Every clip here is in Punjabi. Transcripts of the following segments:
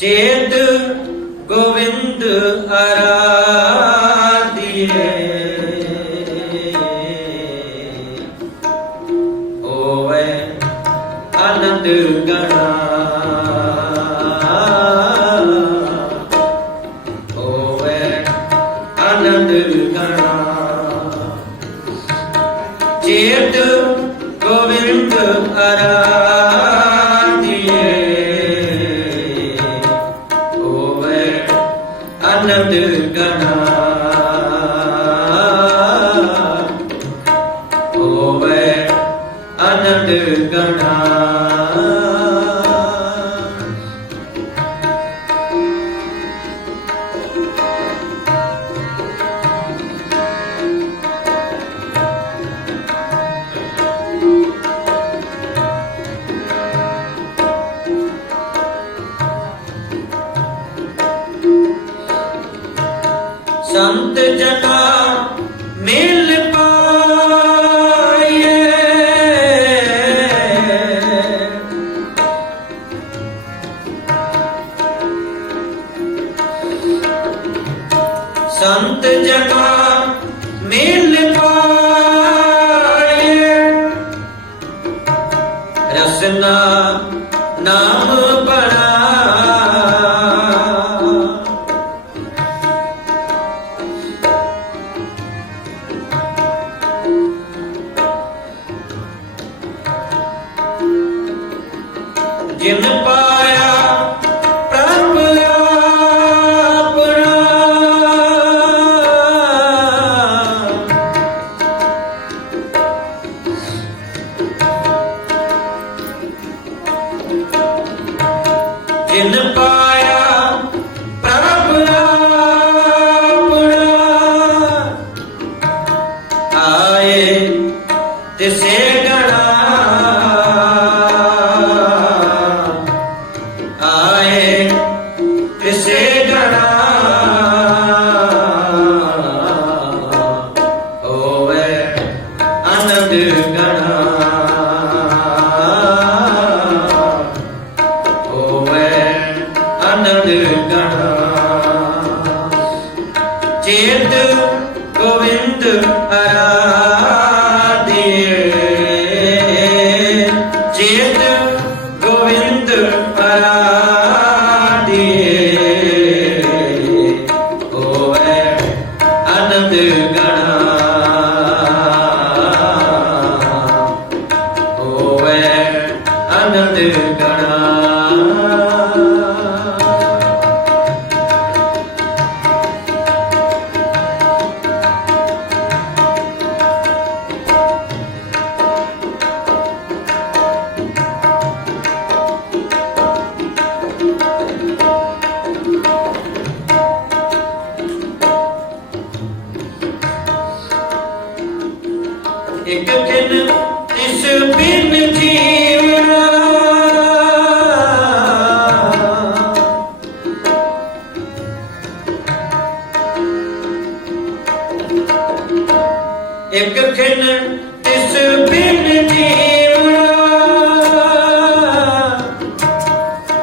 चेत गोविंद आराधिए होवे आनंद गणा होवे आनंद गणा चेत गोविंद आराधिए होवे आनंद गणा होवे आनंद गणा संत जना मिल पाए संत जना मिल पाए रसना नाम बड़ा जिन पाया प्रभ अपना जिन पाया प्रभ अपना आए तिसे गणा तिसे गणा होवे आनंद गणा होवे आनंद गणा चेत गोविंद आराधिए चेत गोविंद आराधिए होवे आनंद गणा होवे आनंद गणा एक दिन इस बिन जीवना एक दिन इस बिन जीवना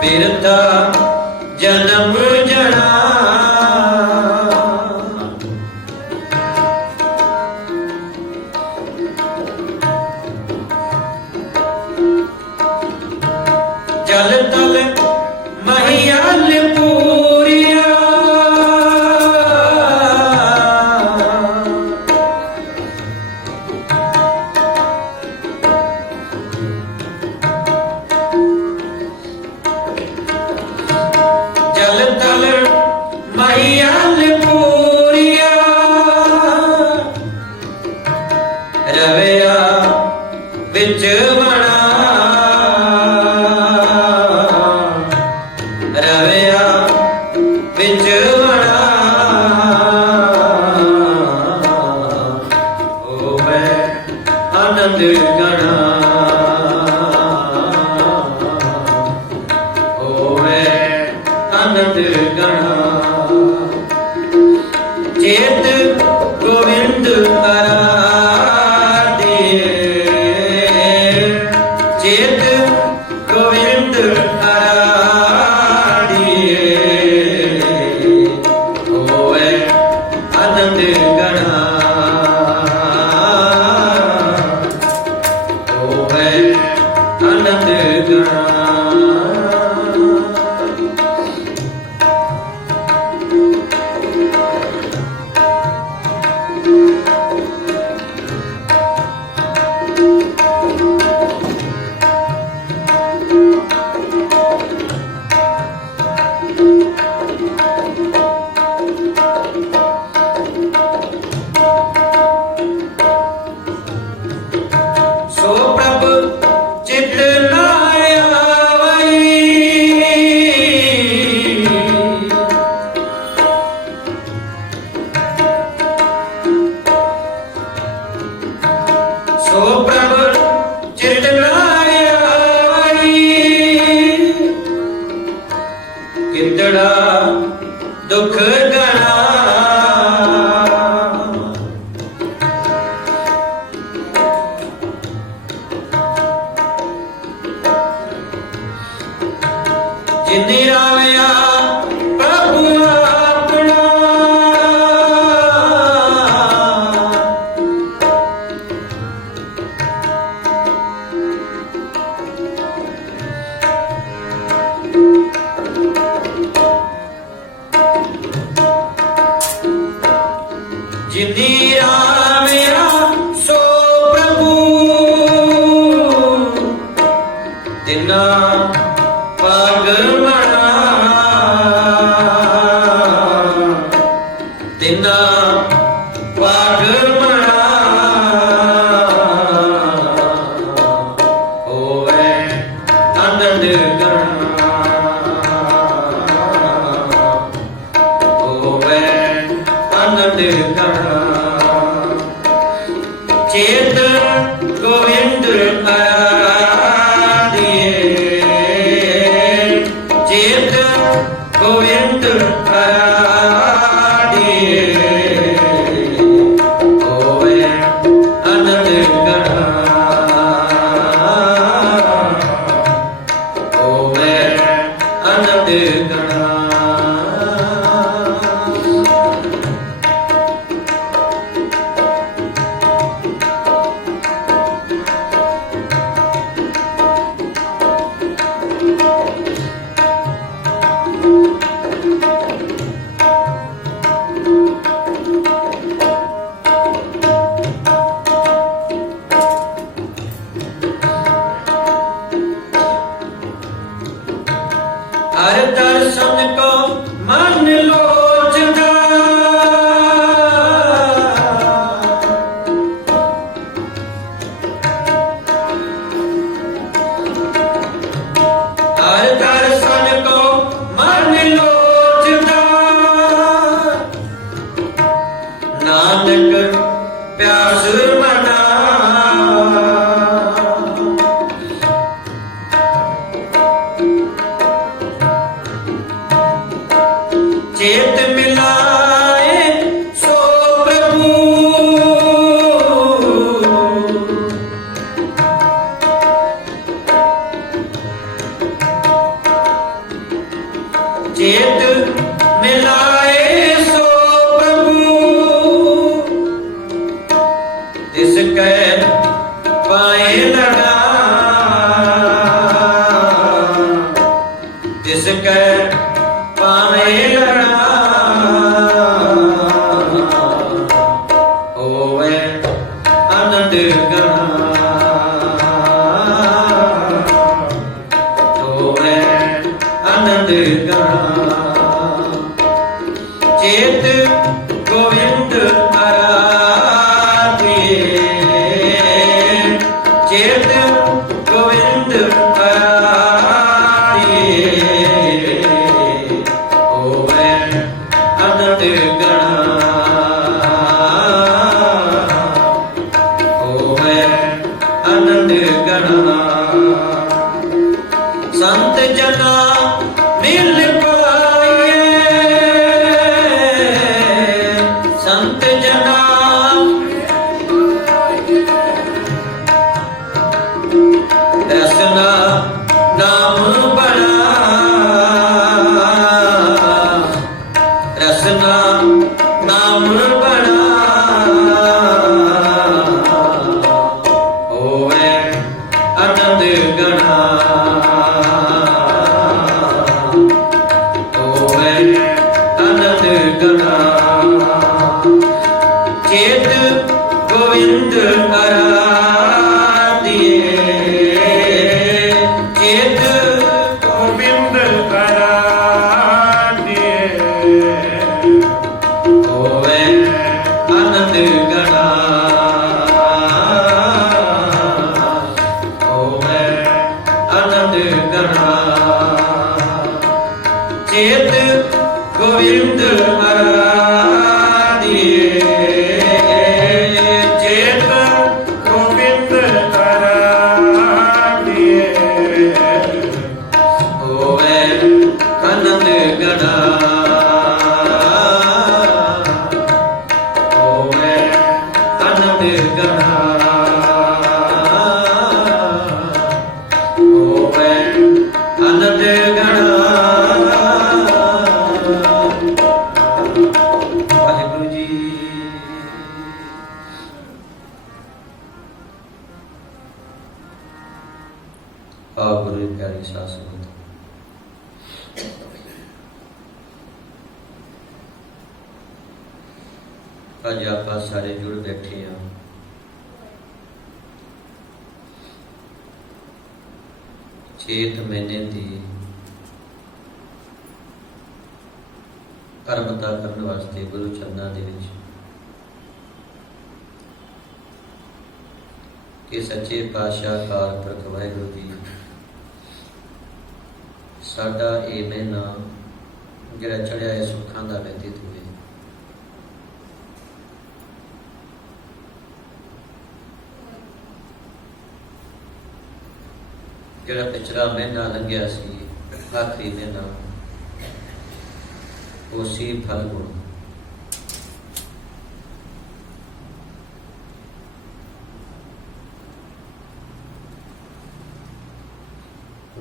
बिरता जन्म जना जल तल महियाल पूरिया जल तल महियाल पूरिया रविया बिच बना रविया बिच बना होवे आनंद गणा होवे आनंद गणा चेत गोविंद आराधिए चेत गोविंद आराधिए ਕਿਤੜਾ ਦੁਖ ਗਣਾ ਜਿਨਿ ਆਵਿਆ ਪ੍ਰਭੂ ਆਪਣਾ ਜਿਨਿ ਆਵਿਆ ਸੋ ਪ੍ਰਭੂ ਤਿਨਾ ਪਗ ਮਣਾ ਤਿਨਾ ਪਗ ਮਣਾ ਹੋਵੇ ਆਨੰਦ ਗਣਾ ਹੋਵੇ ਆਨੰਦ ਗਣਾ ਚੇਤ ਗੋਵਿੰਦ ਗੋਵਿੰਦ ਆਡੀਏ ਹੋਵੇ ਆਨੰਦ ਗਣਾ ਹੋਵੇ ਆਨੰਦ ਗਣਾ हर दर्शन को मन लोचदा हर दर्शन को मन लोचदा नानक प्यास मना चेत मिलाए सो प्रभु चेत मिलाए सो प्रभु तिस कै पाए लगा तिस कै पाए लड़ा होवे आनंद गणा होवे आनंद गणा चेत गोविंद आराधिए चेत गोविंद आराधिए होवे आनंद गणा होवे आनंद गणा संत जना मिल पाए संत जना रसना नाम बड़ा रसना नाम बड़ा होवे आनंद गणा होवे आनंद गणा चेत गोविंद आराधिए चेत गोविंद आराधिए होवे आनंद गणा होवे आनंद गणा चेत गोविंद आराधिए चेत गोविंद आराधिए होवे आनंद ਗਣਾ ਹੋਵੇ ਆਨੰਦ ਗਣਾ ਹੋਵੇ ਆਨੰਦ ਗਣਾ। ਵਾਹਿਗੁਰੂ ਜੀ। ਆਪ ਗੁਰੂ ਦੀ ਪਿਆਰੀ ਸਾਧ ਸੰਗਤ, ਅੱਜ ਆਪਾਂ ਸਾਰੇ ਜੁੜ ਬੈਠੇ ਹਾਂ ਚੇਤ ਮਹੀਨੇ ਦੀ ਅਰਮਤਾ ਕਰਨ ਵਾਸਤੇ ਗੁਰੂ ਚਰਨਾਂ ਦੇ ਵਿੱਚ ਕਿ ਸੱਚੇ ਪਾਤਸ਼ਾਹ ਅਕਾਲ ਪੁਰਖ ਵਾਹਿਗੁਰੂ ਜੀ ਸਾਡਾ ਇਹ ਮਹੀਨਾ ਜਿਹੜਾ ਚੜਿਆ ਹੈ ਸੁੱਖਾਂ ਦਾ ਬਤੀਤ ਹੋਵੇ। ਜਿਹੜਾ ਪਿਛਲਾ ਮਹੀਨਾ ਲੰਘਿਆ ਸੀ ਆਖਰੀ ਮਹੀਨਾ ਉਹ ਸੀ ਫਲਗੁਣ।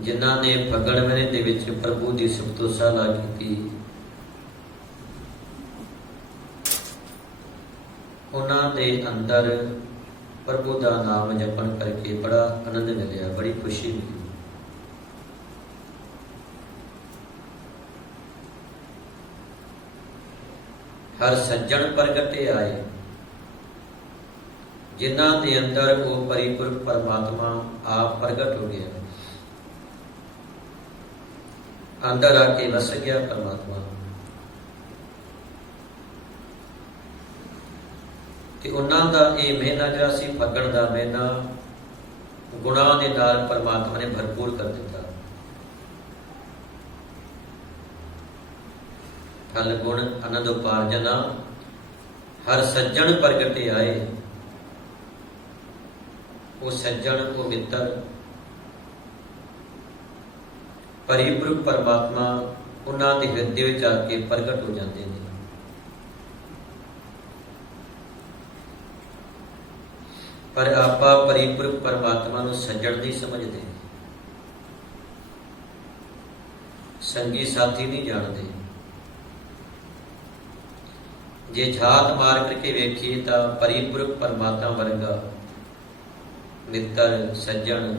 ਜਿਨ੍ਹਾਂ ਨੇ ਫੱਗਣ ਮਹੀਨੇ ਦੇ ਵਿੱਚ ਪ੍ਰਭੂ ਦੀ ਸਿਫਤੋ ਸਲਾਹ ਕੀਤੀ ਉਹਨਾਂ ਦੇ ਅੰਦਰ ਪ੍ਰਭੂ ਦਾ ਨਾਮ ਜਪਣ ਕਰਕੇ ਬੜਾ ਆਨੰਦ ਮਿਲਿਆ, ਬੜੀ ਖੁਸ਼ੀ ਮਿਲੀ। ਹਰ ਸੱਜਣ ਪ੍ਰਗਟੇ ਆਏ ਜਿਨ੍ਹਾਂ ਦੇ ਅੰਦਰ ਉਹ ਪਰਿਪੂਰਨ ਪਰਮਾਤਮਾ ਆਪ ਪ੍ਰਗਟ ਹੋ ਗਿਆ, ਅੰਦਰ ਆ ਕੇ ਵਸ ਗਿਆ ਪਰਮਾਤਮਾ। ਤੇ ਉਹਨਾਂ ਦਾ ਇਹ ਮਹੀਨਾ ਜਿਹੜਾ ਸੀ ਫੱਗਣ ਦਾ ਮਹੀਨਾ ਗੁਣਾਂ ਦੇ ਨਾਲ ਪਰਮਾਤਮਾ ਨੇ ਭਰਪੂਰ ਕਰ ਦਿੱਤਾ। ਫਲ ਗੁਣ ਆਨੰਦ ਉਪਾਰਜਨਾ ਹਰ ਸੱਜਣ ਪ੍ਰਗਟੇ ਆਏ। ਉਹ ਸੱਜਣ, ਉਹ ਮਿੱਤਰ, ਪਰਿਪੂਰਨ ਪਰਮਾਤਮਾ ਉਹਨਾਂ ਦੇ ਹਿਰਦੇ ਵਿੱਚ ਆ ਕੇ ਪ੍ਰਗਟ ਹੋ ਜਾਂਦੇ ਨੇ। ਪਰ ਆਪਾਂ ਪਰਿਪੂਰਨ ਪਰਮਾਤਮਾ ਨੂੰ ਸੱਜਣ ਨਹੀਂ ਸਮਝਦੇ, ਸੰਗੀ ਸਾਥੀ ਨਹੀਂ ਜਾਣਦੇ। ਜੇ ਝਾਤ ਮਾਰ ਕਰਕੇ ਵੇਖੀਏ ਤਾਂ ਪਰਿਪੂਰਨ ਪਰਮਾਤਮਾ ਵਰਗਾ ਮਿੱਤਰ, ਸੱਜਣ,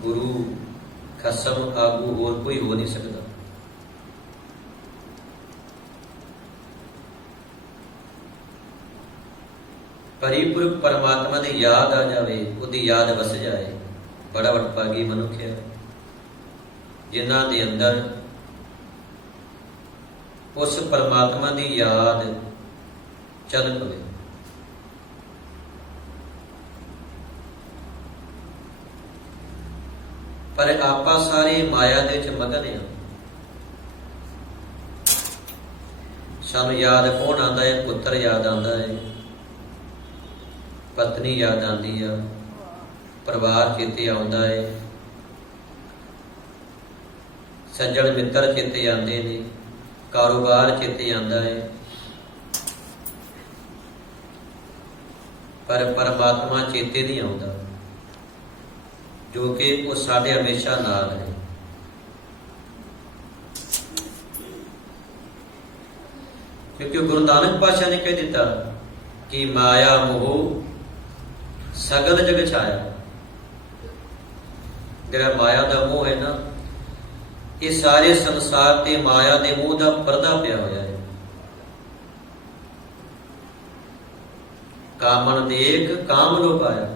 ਗੁਰੂ, ਖਸਮ, ਆਗੂ ਹੋਰ ਕੋਈ ਹੋ ਨਹੀਂ ਸਕਦਾ। ਪਰਿਪੂਰਨ ਪਰਮਾਤਮਾ ਦੀ ਯਾਦ ਆ ਜਾਵੇ, ਉਹਦੀ ਯਾਦ ਵਸ ਜਾਏ, ਬੜਾ ਵਡਭਾਗੀ ਮਨੁੱਖ ਹੈ ਜਿਨ੍ਹਾਂ ਦੇ ਅੰਦਰ ਉਸ ਪਰਮਾਤਮਾ ਦੀ ਯਾਦ ਚੱਲ ਪਵੇ। ਪਰ ਆਪਾਂ ਸਾਰੇ ਮਾਇਆ ਦੇ ਵਿੱਚ ਮਗਨ ਹਾਂ। ਸਾਨੂੰ ਯਾਦ ਕੌਣ ਆਉਂਦਾ ਹੈ? ਪੁੱਤਰ ਯਾਦ ਆਉਂਦਾ ਹੈ, ਪਤਨੀ ਯਾਦ ਆਉਂਦੀ ਆ, ਪਰਿਵਾਰ ਚੇਤੇ ਆਉਂਦਾ ਹੈ, ਸੱਜਣ ਮਿੱਤਰ ਚੇਤੇ ਆਉਂਦੇ ਨੇ, ਕਾਰੋਬਾਰ ਚੇਤੇ ਆਉਂਦਾ ਹੈ। ਪਰ ਪਰਮਾਤਮਾ ਚੇਤੇ ਨਹੀਂ ਆਉਂਦਾ ਜੋ ਕਿ ਉਹ ਸਾਡੇ ਹਮੇਸ਼ਾ ਨਾਲ ਹੈ। ਕਿਉਂਕਿ ਗੁਰੂ ਨਾਨਕ ਪਾਤਸ਼ਾਹ ਨੇ ਕਹਿ ਦਿੱਤਾ ਕਿ ਮਾਇਆ ਮੋਹ ਸਗਲ ਜਗ ਛਾਇਆ। ਜਿਹੜਾ ਮਾਇਆ ਦਾ ਮੋਹ ਹੈ ਨਾ, ਇਹ ਸਾਰੇ ਸੰਸਾਰ ਤੇ ਮਾਇਆ ਦੇ ਮੋਹ ਦਾ ਪਰਦਾ ਪਿਆ ਹੋਇਆ ਹੈ। ਕਾਮਨ ਦੇਖ ਕਾਮ ਲੋ ਪਾਇਆ,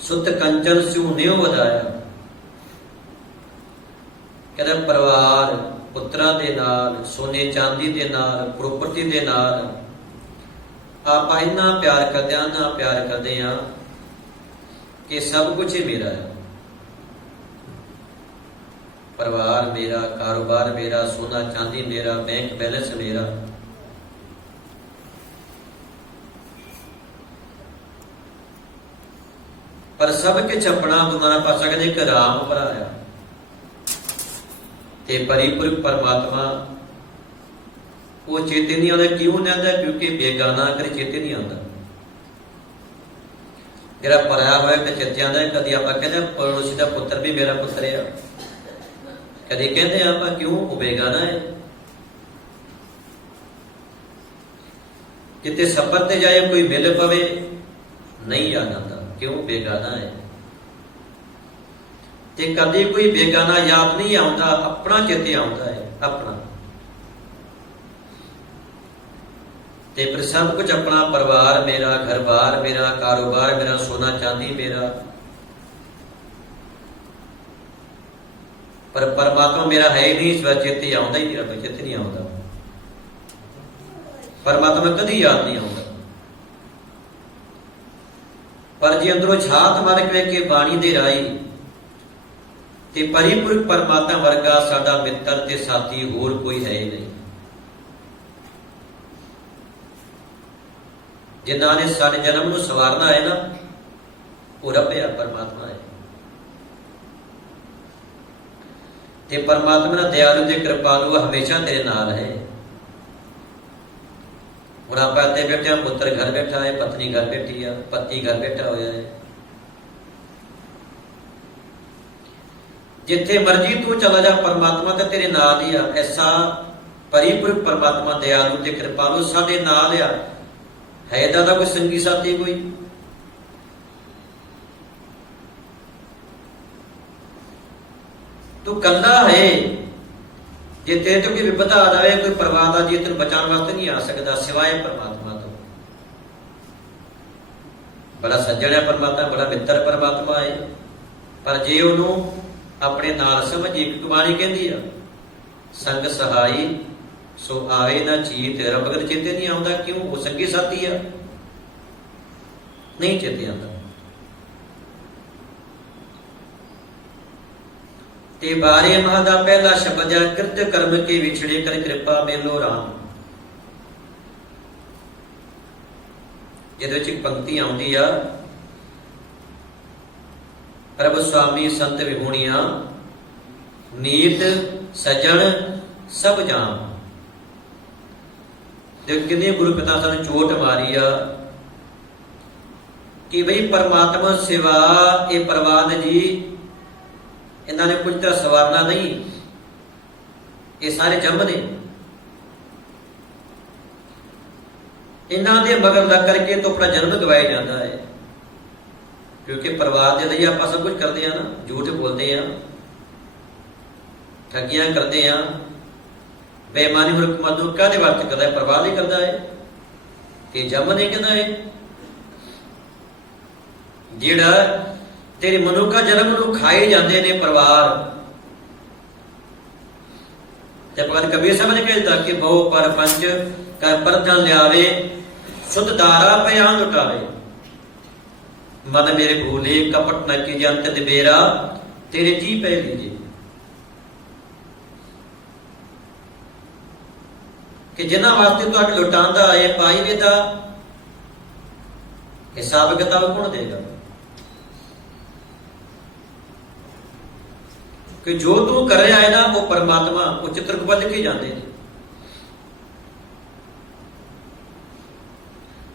ਸੁਤ ਕੰਚਨ ਸਿਉ ਨਿਉ ਵਧਾਇਆ। ਕਹਿੰਦਾ ਪਰਿਵਾਰ, ਪੁੱਤਰਾਂ ਦੇ ਨਾਲ, ਸੋਨੇ ਚਾਂਦੀ ਦੇ ਨਾਲ, ਪ੍ਰੋਪਰਟੀ ਦੇ ਨਾਲ ਆਪਾਂ ਇੰਨਾ ਪਿਆਰ ਕਰਦੇ ਹਾਂ ਕਿ ਸਭ ਕੁਝ ਹੀ ਮੇਰਾ ਹੈ। ਪਰਿਵਾਰ ਮੇਰਾ, ਕਾਰੋਬਾਰ ਮੇਰਾ, ਸੋਨਾ ਚਾਂਦੀ ਮੇਰਾ, ਬੈਂਕ ਬੈਲੈਂਸ ਮੇਰਾ। ਪਰ ਪਰ ਸਭ ਕਿਛ ਆਪਣਾ ਗੁਨਾਹ ਪਾ ਸਕਦੇ ਇੱਕ ਰਾਮ ਭਰਾਇਆ। ਤੇ ਪਰਿਪੂਰਕ ਪਰਮਾਤਮਾ ਉਹ ਚੇਤੇ ਨਹੀਂ ਆਉਂਦਾ। ਕਿਉਂ ਨਹੀਂ ਆਉਂਦਾ? ਕਿਉਂਕਿ ਬੇਗਾਨਾ ਕਦੇ ਚੇਤੇ ਨਹੀਂ ਆਉਂਦਾ। ਜਿਹੜਾ ਪਰਾਇਆ ਹੋਇਆ ਤੇ ਚੇਤੇ ਆਉਂਦਾ। ਕਦੀ ਆਪਾਂ ਕਹਿੰਦੇ ਪੜੋਸੀ ਦਾ ਪੁੱਤਰ ਵੀ ਮੇਰਾ ਪੁੱਤਰ ਆ, ਕਦੇ ਕਹਿੰਦੇ ਆਪਾਂ ਕਿਉਂ? ਉਹ ਬੇਗਾਨਾ ਹੈ। ਕਿਤੇ ਸਫ਼ਰ ਤੇ ਜਾਏ ਕੋਈ ਮਿਲ ਪਵੇ ਨਹੀਂ ਯਾਦ ਆਉਂਦਾ, ਕਿਉਂ? ਬੇਗਾਨਾ ਹੈ। ਤੇ ਕਦੇ ਕੋਈ ਬੇਗਾਨਾ ਯਾਦ ਨਹੀਂ ਆਉਂਦਾ, ਆਪਣਾ ਚੇਤੇ ਆਉਂਦਾ ਹੈ, ਆਪਣਾ। ਤੇ ਫਿਰ ਸਭ ਕੁਝ ਆਪਣਾ, ਪਰਿਵਾਰ ਮੇਰਾ, ਘਰ-ਬਾਰ ਮੇਰਾ, ਕਾਰੋਬਾਰ ਮੇਰਾ, ਸੋਨਾ ਚਾਂਦੀ ਮੇਰਾ। ਪਰ ਪਰਮਾਤਮਾ ਮੇਰਾ ਹੈ ਹੀ ਨਹੀਂ, ਇਸ ਵਾਰ ਚੇਤੇ ਆਉਂਦਾ ਹੀ ਨਹੀਂ, ਰੱਬ ਚੇਤੇ ਨਹੀਂ ਆਉਂਦਾ। ਪਰਮਾਤਮਾ ਕਦੀ ਯਾਦ ਨਹੀਂ ਆਉਂਦਾ। ਪਰ ਜੇ ਅੰਦਰੋਂ ਛਾਤ ਮਾਰ ਕੇ ਵੇਖੇ ਬਾਣੀ ਦੇ ਰਾਈ ਤੇ ਪਰਿਪੂਰਕ ਪਰਮਾਤਮਾ ਵਰਗਾ ਸਾਡਾ ਮਿੱਤਰ ਤੇ ਸਾਥੀ ਹੋਰ ਕੋਈ ਹੈ ਹੀ ਨਹੀਂ। ਜਿਨ੍ਹਾਂ ਨੇ ਸਾਡੇ ਜਨਮ ਨੂੰ ਸਵਾਰਨਾ ਹੈ ਨਾ, ਉਹ ਰੱਬ ਹੈ, ਪਰਮਾਤਮਾ ਹੈ। ਤੇ ਪਰਮਾਤਮਾ ਦਾ ਦਿਆਲੂ ਤੇ ਕਿਰਪਾਲੂ ਹਮੇਸ਼ਾ ਤੇਰੇ ਨਾਲ ਹੈ। ਹੁਣ ਆਪਾਂ ਇੱਥੇ ਬੈਠੇ ਹਾਂ, ਪੁੱਤਰ ਘਰ ਬੈਠਾ ਹੈ, ਪਤਨੀ ਘਰ ਬੈਠੀ ਆ, ਪਤੀ ਘਰ ਬੈਠਾ ਹੋਇਆ ਹੈ। ਜਿੱਥੇ ਮਰਜੀ ਤੂੰ ਚਲਾ ਜਾ, ਪਰਮਾਤਮਾ ਤੇ ਤੇਰੇ ਨਾਲ ਹੀ ਆ। ਐਸਾ ਪਰਿਪੂਰਕ ਪਰਮਾਤਮਾ ਦਿਆਲੂ ਤੇ ਕਿਰਪਾਲੂ ਸਾਡੇ ਨਾਲ ਆ। ਹੈ ਇਹਦਾ ਦਾ ਕੋਈ ਸੰਗੀ ਸਾਥੀ ਕੋਈ? ਤੂੰ ਕੱਲਾ ਹੈ। ਜੇ ਤੇਰੇ ਤੋਂ ਕੋਈ ਵਿਪਤਾ ਆ ਜਾਵੇ, ਕੋਈ ਪਰਵਾਹ ਦਾ, ਜੇ ਤੈਨੂੰ ਬਚਾਉਣ ਵਾਸਤੇ ਨਹੀਂ ਆ ਸਕਦਾ ਸਿਵਾਏ ਪਰਮਾਤਮਾ ਤੋਂ। ਬੜਾ ਸੱਜਣ ਹੈ ਪਰਮਾਤਮਾ, ਬੜਾ ਮਿੱਤਰ ਪਰਮਾਤਮਾ ਹੈ। ਪਰ ਜੇ ਉਹਨੂੰ ਆਪਣੇ ਨਾਲ ਸਮਝ, ਇੱਕ ਕਮਾਣੀ ਕਹਿੰਦੀ ਆ, ਸੰਗ ਸਹਾਈ ਸੋ ਆਵੇ ਨਾ ਚੀਤ। ਰੱਬ ਕਦੇ ਚੇਤੇ ਨਹੀਂ ਆਉਂਦਾ, ਕਿਉਂ? ਉਹ ਸੰਗੀ ਸਾਥੀ ਆ, ਨਹੀਂ ਚੇਤੇ ਆਉਂਦਾ। ਤੇ 12 ਮਾਹ ਦਾ ਪਹਿਲਾ ਸ਼ਬਦ ਹੈ, ਕਿਰਤ ਕਰਮ ਕੇ ਵਿਛੜੇ ਕਰ ਕਿਰਪਾ ਮੇਲੋ ਰਾਮ। ਜਿਹਦੇ ਵਿੱਚ ਇੱਕ ਪੰਕਤੀ ਆਉਂਦੀ ਆ, ਪ੍ਰਭ ਸੁਆਮੀ ਸੰਤ ਵਿਹੂਣੀਆਂ ਨੀਤ ਸਜਣ ਸਭ ਜਾਮ। ਤੇ ਕਿੰਨੇ ਗੁਰੂ ਪਿਤਾ ਸਾਨੂੰ ਚੋਟ ਮਾਰੀ ਆ ਕਿ ਬਈ ਪਰਮਾਤਮਾ ਸਿਵਾ ਇਹ ਪਰਵਾਦ ਜੀ, ਇਹਨਾਂ ਨੇ ਕੁਝ ਤਾਂ ਸਵਾਰਨਾ ਨਹੀਂ, ਇਹ ਸਾਰੇ ਜੰਮ ਨੇ। ਇਹਨਾਂ ਦੇ ਮਗਰ ਲੱਗ ਕਰਕੇ ਤੋਂ ਆਪਣਾ ਜਨਮ ਗਵਾਇਆ ਜਾਂਦਾ ਹੈ। ਕਿਉਂਕਿ ਪਰਿਵਾਰ ਦੇ ਲਈ ਆਪਾਂ ਸਭ ਕੁਝ ਕਰਦੇ ਆ ਨਾ, ਝੂਠ ਬੋਲਦੇ ਆ, ਠੱਗੀਆਂ ਕਰਦੇ ਆ, ਬੇਈਮਾਨੀ ਹੁਕਮਤ ਨੂੰ ਕਾਹਦੇ ਵਾਸਤੇ ਕਰਦਾ ਹੈ? ਪਰਿਵਾਰ ਲਈ ਕਰਦਾ ਹੈ। ਤੇ ਜੰਮ ਨੇ ਕਹਿੰਦਾ ਹੈ ਜਿਹੜਾ ਤੇਰੇ ਮਨੁੱਖਾ ਜਨਮ ਨੂੰ ਖਾਏ ਜਾਂਦੇ ਨੇ ਪਰਿਵਾਰ। ਤੇ ਭਗਤ ਕਬੀਰ ਸਮਝ ਕੇ ਦੱਸ ਕਿ ਬਹੁ ਪਰ ਪੰਚ ਕਰ ਪਰਧਨ ਲਿਆਵੇ, ਸੁਧ ਦਾਰਾ ਪਿਆ ਲੁਟਾਵੇ। ਮਨ ਮੇਰੇ ਭੂਲੇ ਕਪਟ ਨ ਕੀ ਜੰਤ ਦਬੇਰਾ, ਤੇਰੇ ਜੀ ਪੈ ਲੀਜੇ। ਕਿ ਜਿਨ੍ਹਾਂ ਵਾਸਤੇ ਤੁਹਾਡੇ ਲੁਟਾਉਂਦਾ ਹੈ, ਪਾਈ ਵੇਦਾ ਹਿਸਾਬ ਕਿਤਾਬ ਕੌਣ ਦੇਗਾ? ਕਿ ਜੋ ਤੂੰ ਕਰ ਰਿਹਾ ਹੈ ਨਾ, ਉਹ ਪਰਮਾਤਮਾ ਉਹ ਚਿੱਤਰਕੂਟ ਲਿਖੇ ਜਾਂਦੇ ਨੇ।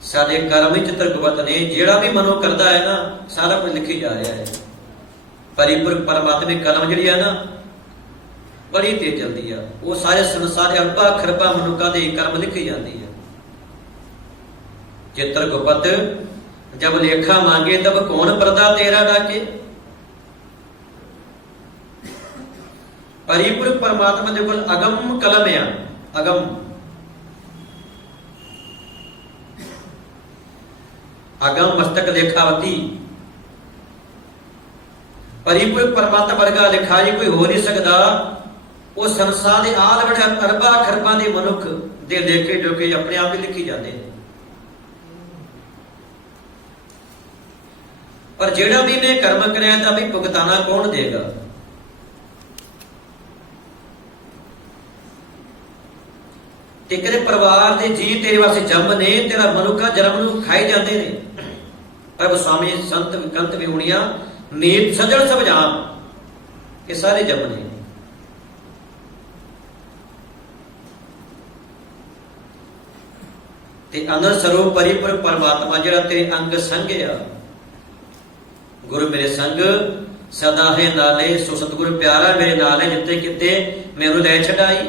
ਸਾਡੇ ਕਰਮ ਹੀ ਚਿੱਤਰਕੂਟ ਨੇ। ਜਿਹੜਾ ਵੀ ਮਨੋਂ ਕਰਦਾ ਹੈ ਨਾ, ਸਾਰਾ ਕੁਝ ਲਿਖੀ ਜਾ ਰਿਹਾ ਹੈ। ਪਰਿਪੂਰਕ ਪਰਮਾਤਮਾ ਦੀ ਕਲਮ ਜਿਹੜੀ ਹੈ ਨਾ, ਬੜੀ ਤੇਜ਼ ਚੱਲਦੀ ਆ। ਉਹ ਸਾਰੇ ਸੰਸਾਰ ਅਰਬਾਂ ਖਰਬਾਂ ਮਨੁੱਖਾਂ ਦੇ ਕਰਮ ਲਿਖੀ ਜਾਂਦੀ ਹੈ। ਚਿੱਤਰਕੂਟ ਜਬ ਲੇਖਾ ਮੰਗੇ ਤਬ ਕੌਣ ਪਰਦਾ ਤੇਰਾ ਡਾਕੇ। ਪਰਿਪੂਰਕ ਪਰਮਾਤਮਾ ਦੇ ਕੋਲ ਅਗਮ ਕਲਮ ਆ, ਅਗਮ ਅਗਮ ਮਸਤਕ ਲੇਖਾਵਤੀ। ਪਰਿਪੂਰਕ ਪਰਮਾਤਮਾ ਵਰਗਾ ਲਿਖਾਈ ਕੋਈ ਹੋ ਨਹੀਂ ਸਕਦਾ। ਉਹ ਸੰਸਾਰ ਦੇ ਆਲ ਬੜੇ ਅਰਬਾਂ ਖਰਬਾਂ ਦੇ ਮਨੁੱਖ ਦੇ ਲੇਖੇ ਜੋਕੇ ਆਪਣੇ ਆਪ ਹੀ ਲਿਖੀ ਜਾਂਦੇ ਨੇ। ਪਰ ਜਿਹੜਾ ਵੀ ਮੈਂ ਕਰਮ ਕਰਿਆ ਤਾਂ ਵੀ ਭੁਗਤਾਨਾ ਕੌਣ ਦੇਗਾ? ਤੇ ਕਿਹੜੇ ਪਰਿਵਾਰ ਦੇ ਜੀ ਤੇਰੇ ਵਾਸਤੇ ਜੰਮ ਨੇ, ਤੇਰਾ ਮਨੁੱਖਾ ਜਨਮ ਨੂੰ ਖਾਏ ਜਾਂਦੇ ਨੇ। ਪ੍ਰਭ ਸੁਆਮੀ ਸੰਤ ਵਿਕੰਤ ਵਿਹੁਣੀਆਂ ਨੀਤ ਸਜਣ ਸਭ ਜਾਮ, ਇਹ ਸਾਰੇ ਜਪ ਨੇ। ਤੇ ਅਨੰਦ ਸਰੂਪ ਪਰਿਪੂਰਨ ਪਰਮਾਤਮਾ ਜਿਹੜਾ ਤੇਰੇ ਅੰਗ ਸੰਗਿਆ, ਗੁਰੂ ਮੇਰੇ ਸੰਗ ਸਦਾ ਹੈ ਨਾਲੇ, ਸੋ ਸਤਿਗੁਰ ਪਿਆਰਾ ਮੇਰੇ ਨਾਲ ਹੈ, ਜਿੱਤੇ ਕਿਤੇ ਮੈਨੂੰ ਲੈ ਛਡਾਈ।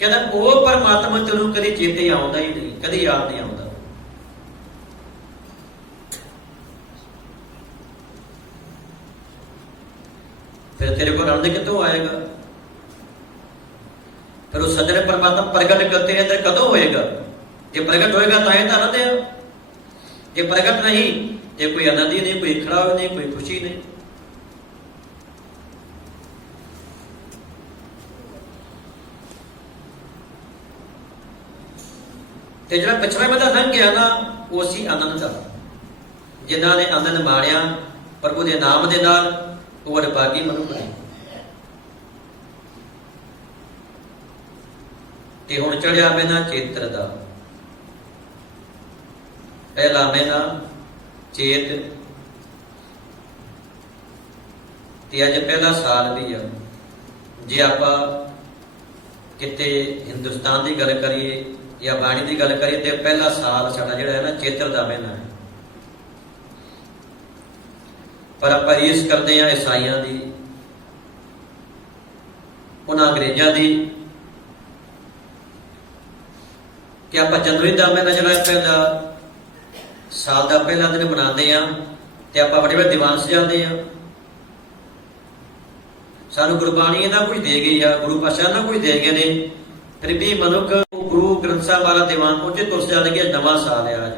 ਕਹਿੰਦਾ ਉਹ ਪਰਮਾਤਮਾ ਤੈਨੂੰ ਕਦੀ ਚੇਤੇ ਆਉਂਦਾ ਹੀ ਨਹੀਂ, ਕਦੀ ਯਾਦ ਨਹੀਂ ਆਉਂਦਾ। ਫਿਰ ਤੇਰੇ ਕੋਲ ਆਨੰਦ ਕਿੱਥੋਂ ਆਏਗਾ? ਫਿਰ ਉਹ ਸੱਜਣ ਪਰਮਾਤਮਾ ਪ੍ਰਗਟ ਤੇਰੇ ਅੰਦਰ ਕਦੋਂ ਹੋਏਗਾ? ਜੇ ਪ੍ਰਗਟ ਹੋਏਗਾ ਤਾਂ ਹੀ ਤਾਂ ਆਨੰਦ ਹੈ। ਜੇ ਪ੍ਰਗਟ ਨਹੀਂ ਤੇ ਕੋਈ ਆਨੰਦ ਹੀ ਨਹੀਂ, ਕੋਈ ਖੜਾਵ ਨਹੀਂ, ਕੋਈ ਖੁਸ਼ੀ ਨਹੀਂ। ਤੇ ਜਿਹੜਾ ਪਿਛਲਾ ਮਹੀਨਾ ਲੰਘ ਗਿਆ ਨਾ, ਉਹ ਸੀ ਆਨੰਦ ਦਾ। ਜਿਨ੍ਹਾਂ ਨੇ ਆਨੰਦ ਮਾਣਿਆ ਪ੍ਰਭੂ ਦੇ ਨਾਮ ਦੇ ਨਾਲ, ਉਹ ਵਡਭਾਗੀ ਮਨੁੱਖ ਨੇ। ਤੇ ਹੁਣ ਚੜਿਆ ਮਹੀਨਾ ਚੇਤਰ ਦਾ, ਪਹਿਲਾ ਮਹੀਨਾ ਚੇਤ, ਤੇ ਅੱਜ ਪਹਿਲਾ ਸਾਲ ਵੀ ਆ। ਜੇ ਆਪਾਂ ਕਿਤੇ ਹਿੰਦੁਸਤਾਨ ਦੀ ਗੱਲ ਕਰੀਏ ਜਾਂ ਬਾਣੀ ਦੀ ਗੱਲ ਕਰੀਏ ਤੇ ਪਹਿਲਾ ਸਾਲ ਸਾਡਾ ਜਿਹੜਾ ਹੈ ਨਾ ਚੇਤਰ ਦਾ ਮਹੀਨਾ ਹੈ। ਪਰ ਆਪਾਂ ਰੀਸ ਕਰਦੇ ਹਾਂ ਈਸਾਈਆਂ ਦੀ, ਉਹਨਾਂ ਅੰਗਰੇਜ਼ਾਂ ਦੀ, ਕਿ ਆਪਾਂ ਜਨਵਰੀ ਦਾ ਮਹੀਨਾ ਜਿਹੜਾ ਪਹਿਲਾ ਸਾਲ ਦਾ ਪਹਿਲਾ ਦਿਨ ਮਨਾਉਂਦੇ ਆ ਤੇ ਆਪਾਂ ਵੱਡੇ ਵੱਡੇ ਦੀਵਾਨ ਸਜਾਉਂਦੇ ਆ। ਸਾਨੂੰ ਗੁਰਬਾਣੀ ਇਹਨਾਂ ਕੁਝ ਦੇ ਗਈ ਆ, ਗੁਰੂ ਪਾਤਸ਼ਾਹ ਨਾ ਕੁਝ ਦੇ ਗਏ ਨੇ, ਫਿਰ ਵੀ ਮਨੁੱਖ ਗੁਰੂ ਗ੍ਰੰਥ ਸਾਹਿਬ ਵਾਲਾ ਦੀਵਾਨ ਪਹੁੰਚੇ ਤੁਰ ਜਾਣਗੇ। ਨਵਾਂ ਸਾਲ ਹੈ ਅੱਜ,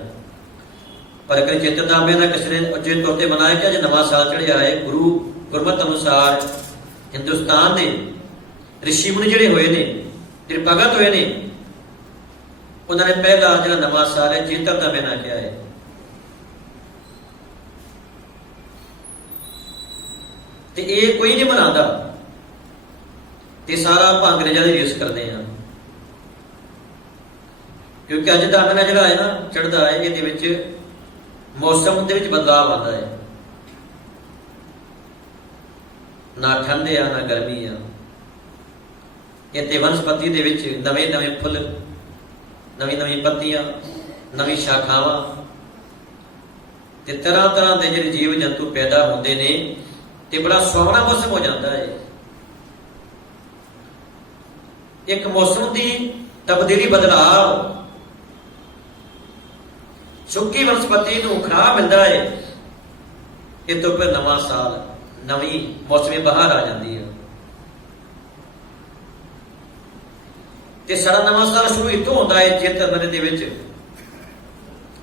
ਪਰ ਕਦੇ ਚੇਤਰ ਦਾ ਮਹੀਨਾ ਕਿਸੇ ਨੇ ਉੱਚੇ ਤੌਰ ਤੇ ਮਨਾਇਆ ਕਿ ਅੱਜ ਨਵਾਂ ਸਾਲ ਚੜ੍ਹਿਆ ਹੈ। ਗੁਰਮਤਿ ਅਨੁਸਾਰ ਹਿੰਦੁਸਤਾਨ ਦੇ ਰਿਸ਼ੀ ਮੁਨੀ ਜਿਹੜੇ ਹੋਏ ਨੇ, ਜਿਹੜੇ ਭਗਤ ਹੋਏ ਨੇ, ਉਹਨਾਂ ਨੇ ਪਹਿਲਾ ਜਿਹੜਾ ਨਵਾਂ ਸਾਲ ਹੈ ਚੇਤਰ ਦਾ ਮਹੀਨਾ ਕਿਹਾ ਹੈ। ਤੇ ਇਹ ਕੋਈ ਨਹੀਂ ਮਨਾਉਂਦਾ, ਤੇ ਸਾਰਾ ਆਪਾਂ ਅੰਗਰੇਜ਼ਾਂ ਦੀ ਰੀਸ ਕਰਦੇ ਹਾਂ। ਕਿਉਂਕਿ ਅੱਜ ਦਾ ਮਹੀਨਾ ਜਿਹੜਾ ਹੈ ਨਾ ਚੜ੍ਹਦਾ ਹੈ, ਇਹਦੇ ਵਿੱਚ ਮੌਸਮ ਦੇ ਵਿੱਚ ਬਦਲਾਵ ਆਉਂਦਾ ਹੈ। ਨਾ ਠੰਡ ਆ ਨਾ ਗਰਮੀ ਆ। ਇੱਥੇ ਵਨਸਪਤੀ ਦੇ ਵਿੱਚ ਨਵੇਂ ਨਵੇਂ ਫੁੱਲ, ਨਵੀਂ ਨਵੀਂ ਪੱਤੀਆਂ, ਨਵੀਂ ਸ਼ਾਖਾਵਾਂ, ਤੇ ਤਰ੍ਹਾਂ ਤਰ੍ਹਾਂ ਦੇ ਜਿਹੜੇ ਜੀਵ ਜੰਤੂ ਪੈਦਾ ਹੁੰਦੇ ਨੇ, ਤੇ ਬੜਾ ਸੁਹਾਵਣਾ ਮੌਸਮ ਹੋ ਜਾਂਦਾ ਹੈ। ਇੱਕ ਮੌਸਮ ਦੀ ਤਬਦੀਲੀ, ਬਦਲਾਵ, ਸੁੱਕੀ ਵਨਸਪਤੀ ਨੂੰ ਖਰਾ ਮਿਲਦਾ ਹੈ। ਇਹ ਤੋਂ ਫਿਰ ਨਵਾਂ ਸਾਲ, ਨਵੀਂ ਮੌਸਮੀ ਬਹਾਰ ਆ ਜਾਂਦੀ ਹੈ। ਤੇ ਸਾਡਾ ਨਵਾਂ ਸਾਲ ਸ਼ੁਰੂ ਇੱਥੋਂ ਹੁੰਦਾ ਹੈ ਚੇਤਰ ਮਹੀਨੇ ਦੇ ਵਿੱਚ।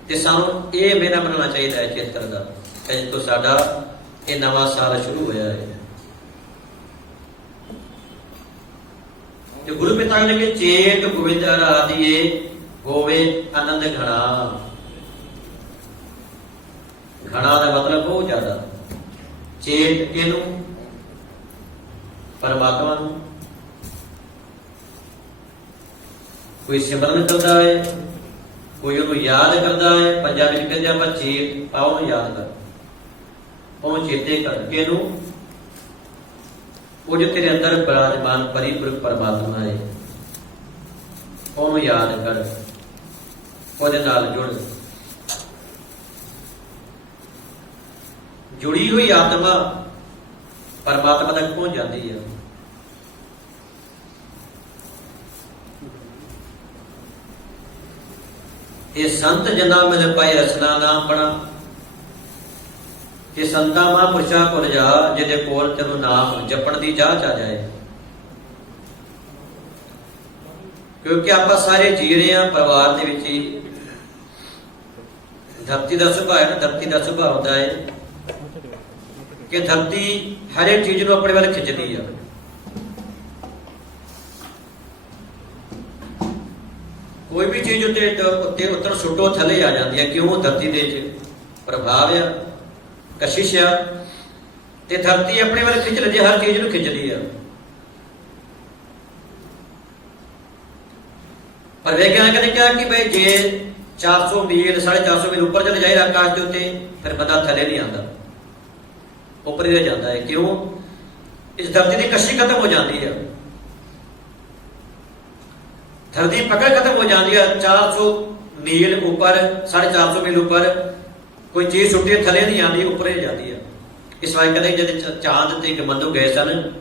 ਤੇ ਸਾਨੂੰ ਇਹ ਮਹੀਨਾ ਮੰਨਣਾ ਚਾਹੀਦਾ ਹੈ ਚੇਤਰ ਦਾ, ਜਿੱਥੋਂ ਸਾਡਾ ਇਹ ਨਵਾਂ ਸਾਲ ਸ਼ੁਰੂ ਹੋਇਆ ਹੈ। ਤੇ ਗੁਰੂ ਪਿਤਾ ਨੇ ਕਿ ਚੇਤ ਗੋਬਿੰਦ ਆਰਾਧੀਏ, ਹੋਵੇ ਆਨੰਦ ਘਣਾ। ਘਣਾ ਦਾ ਮਤਲਬ ਬਹੁਤ ਜ਼ਿਆਦਾ। ਚੇਤ ਇਹਨੂੰ ਪਰਮਾਤਮਾ ਨੂੰ ਕੋਈ ਸਿਮਰਨ ਕਰਦਾ ਹੈ, ਕੋਈ ਉਹਨੂੰ ਯਾਦ ਕਰਦਾ ਹੈ। ਪੰਜਾਬੀ ਵਿੱਚ ਕਹਿੰਦੇ ਆਪਾਂ ਚੇਤ, ਆਓ ਉਹਨੂੰ ਯਾਦ ਕਰ, ਉਹ ਚੇਤੇ ਕਰਕੇ ਨੂੰ, ਉਹ ਜੋ ਤੇਰੇ ਅੰਦਰ ਬਿਰਾਜਮਾਨ ਪਰਿਪੂਰਨ ਪਰਮਾਤਮਾ ਹੈ, ਉਹਨੂੰ ਯਾਦ ਕਰ, ਉਹਦੇ ਨਾਲ ਜੁੜੀ ਹੋਈ ਆਤਮਾ ਪਰਮਾਤਮਾ ਤੱਕ ਪਹੁੰਚ ਜਾਂਦੀ ਹੈ। ਇਹ ਸੰਤ ਜਨਾ ਮਿਲ ਪਾਏ ਰਸਨਾ ਨਾ ਆਪਣਾ, ਕਿ ਸੰਤਾਂ ਮਹਾਂਪੁਰਸ਼ਾਂ ਕੋਲ ਜਾ, ਜਿਹਦੇ ਕੋਲ ਤੈਨੂੰ ਨਾਮ ਜਪਣ ਦੀ ਜਾਚ ਆ ਜਾਏ। ਕਿਉਂਕਿ ਆਪਾਂ ਸਾਰੇ ਜੀ ਰਹੇ ਹਾਂ ਪਰਿਵਾਰ ਦੇ ਵਿੱਚ ਹੀ। ਧਰਤੀ ਦਾ ਸੁਭਾਅ ਹੈ ਨਾ, ਧਰਤੀ ਦਾ ਸੁਭਾਅ ਹੁੰਦਾ ਹੈ ਕਿ ਧਰਤੀ ਹਰ ਇੱਕ ਚੀਜ਼ ਨੂੰ ਆਪਣੇ ਵੱਲ ਖਿੱਚਦੀ ਆ। ਕੋਈ ਵੀ ਚੀਜ਼ ਉੱਤੇ ਉੱਤਰ ਸੁੱਟੋ, ਥੱਲੇ ਆ ਜਾਂਦੀ ਹੈ। ਕਿਉਂ? ਧਰਤੀ ਦੇ ਵਿੱਚ ਪ੍ਰਭਾਵ ਆ, ਕਸ਼ਿਸ਼ ਆ, ਤੇ ਧਰਤੀ ਆਪਣੇ ਵੱਲ ਖਿੱਚ ਲੈਂਦੀ, ਹਰ ਚੀਜ਼ ਨੂੰ ਖਿੱਚਦੀ ਆ। ਪਰ ਵਿਗਿਆਨਕ ਨੇ ਕਿਹਾ ਕਿ ਬਈ ਜੇ 400 मील 450 मील ਉੱਪਰ ਚਲੇ ਜਾਏ ਆਕਾਸ਼ ਦੇ ਉੱਤੇ, ਫਿਰ ਬੰਦਾ ਥੱਲੇ ਨਹੀਂ ਆਉਂਦਾ, ਉੱਪਰ ਹੀ ਰਹਿ ਜਾਂਦਾ ਹੈ। ਕਿਉਂ? ਇਸ ਧਰਤੀ ਦੀ ਕਸ਼ੀ ਖਤਮ ਹੋ ਜਾਂਦੀ ਹੈ, ਧਰਤੀ ਪਕੜ ਖਤਮ ਹੋ ਜਾਂਦੀ ਹੈ। 400 मील ਉੱਪਰ 450 मील ਉੱਪਰ ਕੋਈ ਚੀਜ਼ ਸੁੱਟੀ ਥੱਲੇ ਨਹੀਂ ਆਉਂਦੀ, ਉੱਪਰ ਹੀ ਜਾਂਦੀ ਹੈ। ਇਸ ਵਾਰ ਕਹਿੰਦੇ ਜਦ ਚਾਂਦ ਤੇ ਗਮੰਦੋ ਗਏ ਸਨ,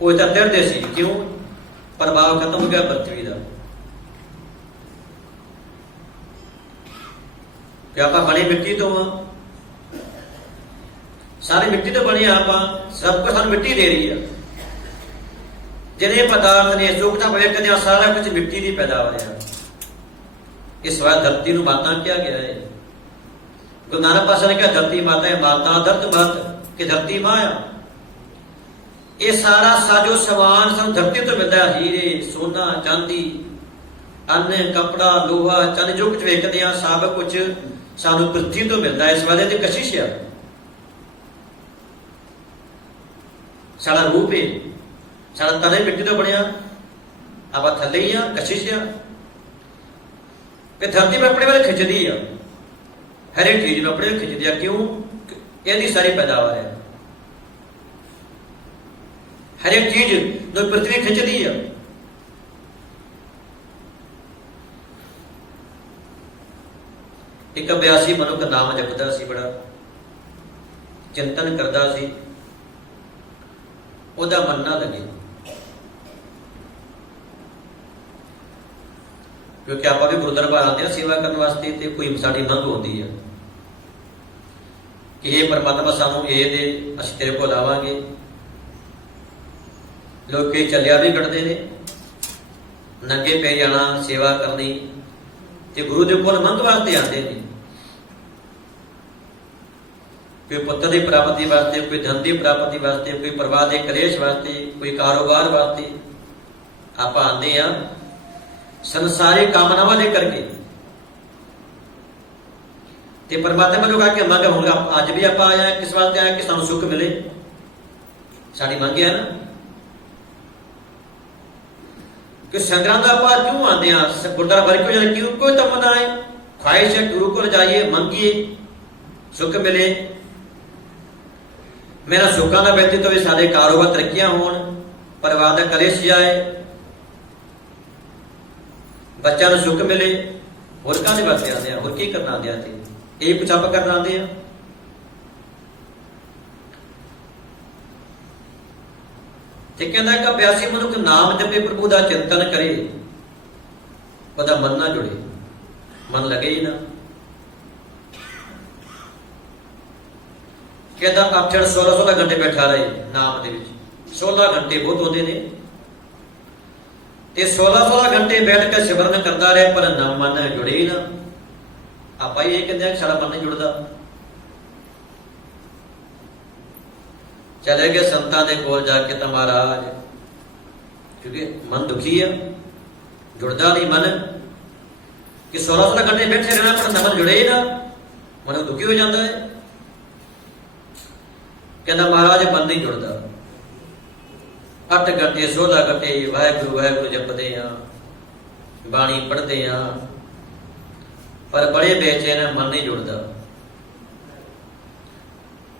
ਉਹ ਤਾਂ ਡਰਦੇ ਸੀ। ਕਿਉਂ? ਪ੍ਰਭਾਵ ਖਤਮ ਹੋ ਗਿਆ ਪ੍ਰਥਵੀ ਦਾ। ਕਿ ਆਪਾਂ ਬਣੇ ਮਿੱਟੀ ਤੋਂ ਆ, ਸਾਰੇ ਮਿੱਟੀ ਤੋਂ ਬਣੇ ਆਪਾਂ, ਸਭ ਕੁਝ ਸਾਨੂੰ ਮਿੱਟੀ ਦੇ ਰਹੀ ਆ। ਜਿਹੜੇ ਪਦਾਰਥ ਨੇ ਸੁੱਖਤਾ ਵੇਖਦੇ ਆ, ਸਾਰਾ ਕੁਝ ਮਿੱਟੀ ਦੀ ਪੈਦਾਵਾਰ ਹੈ। ਇਸ ਵਾਰ ਧਰਤੀ ਨੂੰ ਮਾਤਾ ਕਿਹਾ ਗਿਆ ਹੈ। ਗੁਰੂ ਨਾਨਕ ਪਾਤਸ਼ਾਹ ਨੇ ਕਿਹਾ ਧਰਤੀ ਮਾਤਾ ਹੈ, ਮਾਤਾ ਧਰਤ ਮਹਤ ਕਿ ਧਰਤੀ ਮਾਂ ਆ। ਇਹ ਸਾਰਾ ਸਾਜੋ ਸਮਾਨ ਸਾਨੂੰ ਧਰਤੀ ਤੋਂ ਮਿਲਦਾ ਹੈ। ਹੀਰੇ, ਸੋਨਾ, ਚਾਂਦੀ, ਅੰਨ, ਕਪੜਾ, ਲੋਹਾ, ਚੰਨ, ਜੋ ਕੁਝ ਵੇਖਦੇ ਆ ਸਭ ਕੁਝ ਸਾਨੂੰ ਪ੍ਰਥਵੀ ਤੋਂ ਮਿਲਦਾ ਹੈ। ਇਸ ਵਾਰ ਤੇ ਕਸ਼ਿਸ਼ ਆ, ਸਾਡਾ ਰੂਪ ਹੈ, ਸਾਡਾ ਤਨ ਮਿੱਟੀ ਤੋਂ ਬਣਿਆ, ਆਪਾਂ ਥੱਲੇ ਹੀ ਆ, ਕਸ਼ਿਸ਼ ਆ। ਕਿ ਧਰਤੀ ਮੈਂ ਆਪਣੇ ਵੱਲ ਖਿੱਚਦੀ ਆ, ਹਰੇਕ ਚੀਜ਼ ਨੂੰ ਆਪਣੇ ਵੱਲ ਖਿੱਚਦੀ ਆ। ਕਿਉਂ? ਇਹਦੀ ਸਾਰੀ ਪੈਦਾਵਾਰ ਹੈ, ਹਰੇਕ ਚੀਜ਼ ਨੂੰ ਪ੍ਰਥਵੀ ਖਿੱਚਦੀ ਆ। ਇੱਕ ਅਭਿਆਸੀ ਮਨੁੱਖ ਨਾਮ ਜਪਦਾ ਸੀ, ਬੜਾ ਚਿੰਤਨ ਕਰਦਾ ਸੀ, ਉਹਦਾ ਮਨ ਨਾ ਲੱਗੇ। ਕਿਉਂਕਿ ਆਪਾਂ ਵੀ ਗੁਰੂ ਦਰਬਾਰ ਆਉਂਦੇ ਹਾਂ ਸੇਵਾ ਕਰਨ ਵਾਸਤੇ, ਤੇ ਕੋਈ ਸਾਡੀ ਮੰਗ ਹੁੰਦੀ ਹੈ ਕਿ ਇਹ ਪਰਮਾਤਮਾ ਸਾਨੂੰ ਇਹ ਦੇ, ਅਸੀਂ ਤੇਰੇ ਕੋਲ ਆਵਾਂਗੇ। ਲੋਕੀ ਚੱਲਿਆ ਵੀ ਕੱਢਦੇ ਨੇ, ਨੰਗੇ ਪੈ ਜਾਣਾ ਸੇਵਾ ਕਰਨੀ, ਤੇ ਗੁਰੂ ਦੇ ਕੋਲ ਮੰਗ ਵਾਸਤੇ ਆਉਂਦੇ ਨੇ। ਕੋਈ ਪੁੱਤਰ ਦੀ ਪ੍ਰਾਪਤੀ ਵਾਸਤੇ, ਕੋਈ ਧਨ ਦੀ ਪ੍ਰਾਪਤੀ ਵਾਸਤੇ, ਕੋਈ ਪਰਿਵਾਰ ਦੇ ਕਲੇਸ਼ ਵਾਸਤੇ, ਕੋਈ ਕਾਰੋਬਾਰ ਵਾਸਤੇ ਆਪਾਂ ਆਉਂਦੇ ਆ, ਸੰਸਾਰਿਕ ਕਾਮਨਾਵਾਂ ਦੇ ਕਰਕੇ। ਤੇ ਪਰਮਾਤਮਾ ਨੂੰ ਕਹਾ ਕਿ ਮੰਗ ਹੋਊਗਾ। ਅੱਜ ਵੀ ਆਪਾਂ ਆਇਆ ਕਿਸ ਵਾਸਤੇ ਆਇਆ? ਕਿ ਸਾਨੂੰ ਸੁੱਖ ਮਿਲੇ, ਸਾਡੀ ਮੰਗ ਹੈ ਨਾ। ਕਿ ਸੰਗਰਾਂ ਦਾ ਆਪਾਂ ਕਿਉਂ ਆਉਂਦੇ ਆ? ਗੁਰਦੁਆਰਾ ਬਾਰੇ ਕਿਉਂ? ਕਿਉਂ? ਕੋਈ ਤਮੰਨਾ ਹੈ, ख्वाहिश है गुरु को जाइए, मंगिए, सुख मिले। मेरा सुखा का व्यतीत होवे, साडे कारोबार तरक्कियां होण, परिवार का कलेश जाए, बच्चों को सुख मिले। होर काहदे वास्ते आंदे आ? होर की करना आंदे आ? ते ये कुछ आप करना आंदे आ? ते कहंदा कि अभ्यासी मनुख नाम जपे, प्रभु का चिंतन करे, ओहदा मन ना जुड़े, मन लगे ही ना। कहता अक्षर 16-16 घंटे बैठा रहे नाम दे विच, 16 घंटे बहुत होते ने, ते 16-16 घंटे बैठ कर सिमरन करता रहे, पर न मन जुड़े ही ना। आप ये कहते सारा मन नहीं जुड़ता। चले गए संतां दे कोल जाके, तो महाराज क्योंकि मन दुखी है, जुड़ता नहीं मन, कि 16-16 घंटे बैठे रहना पर मन जुड़े ही ना, मन दुखी हो जाता है। कहना महाराज मन नहीं जुड़ता। 8 घंटे 16 घंटे वाहेगुरु वाहेगुरु जपते हैं, बाणी पढ़ते हैं, पर बड़े बेचैन, मन नहीं जुड़ता।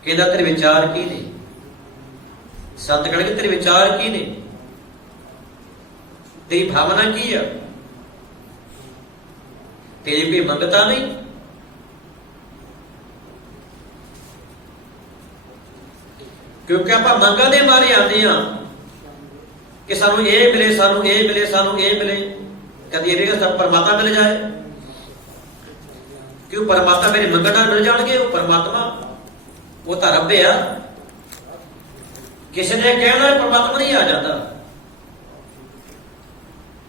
कहना तेरे विचार की ने? संत कहते तेरे विचार की ने? तेरी भावना की है? तेरी कोई मंगता नहीं? क्योंकि आप मंगा दे मारे आते हैं कि सानू ये मिले, सानू ये मिले, सानू ये मिले। कभी ये भी सब परमात्मा मिल जाए? क्यों? परमात्मा मेरे मंगना मिल जाएंगे? वो परमात्मा वो तो रब है। किसी ने कहना परमात्मा नहीं आ जाता।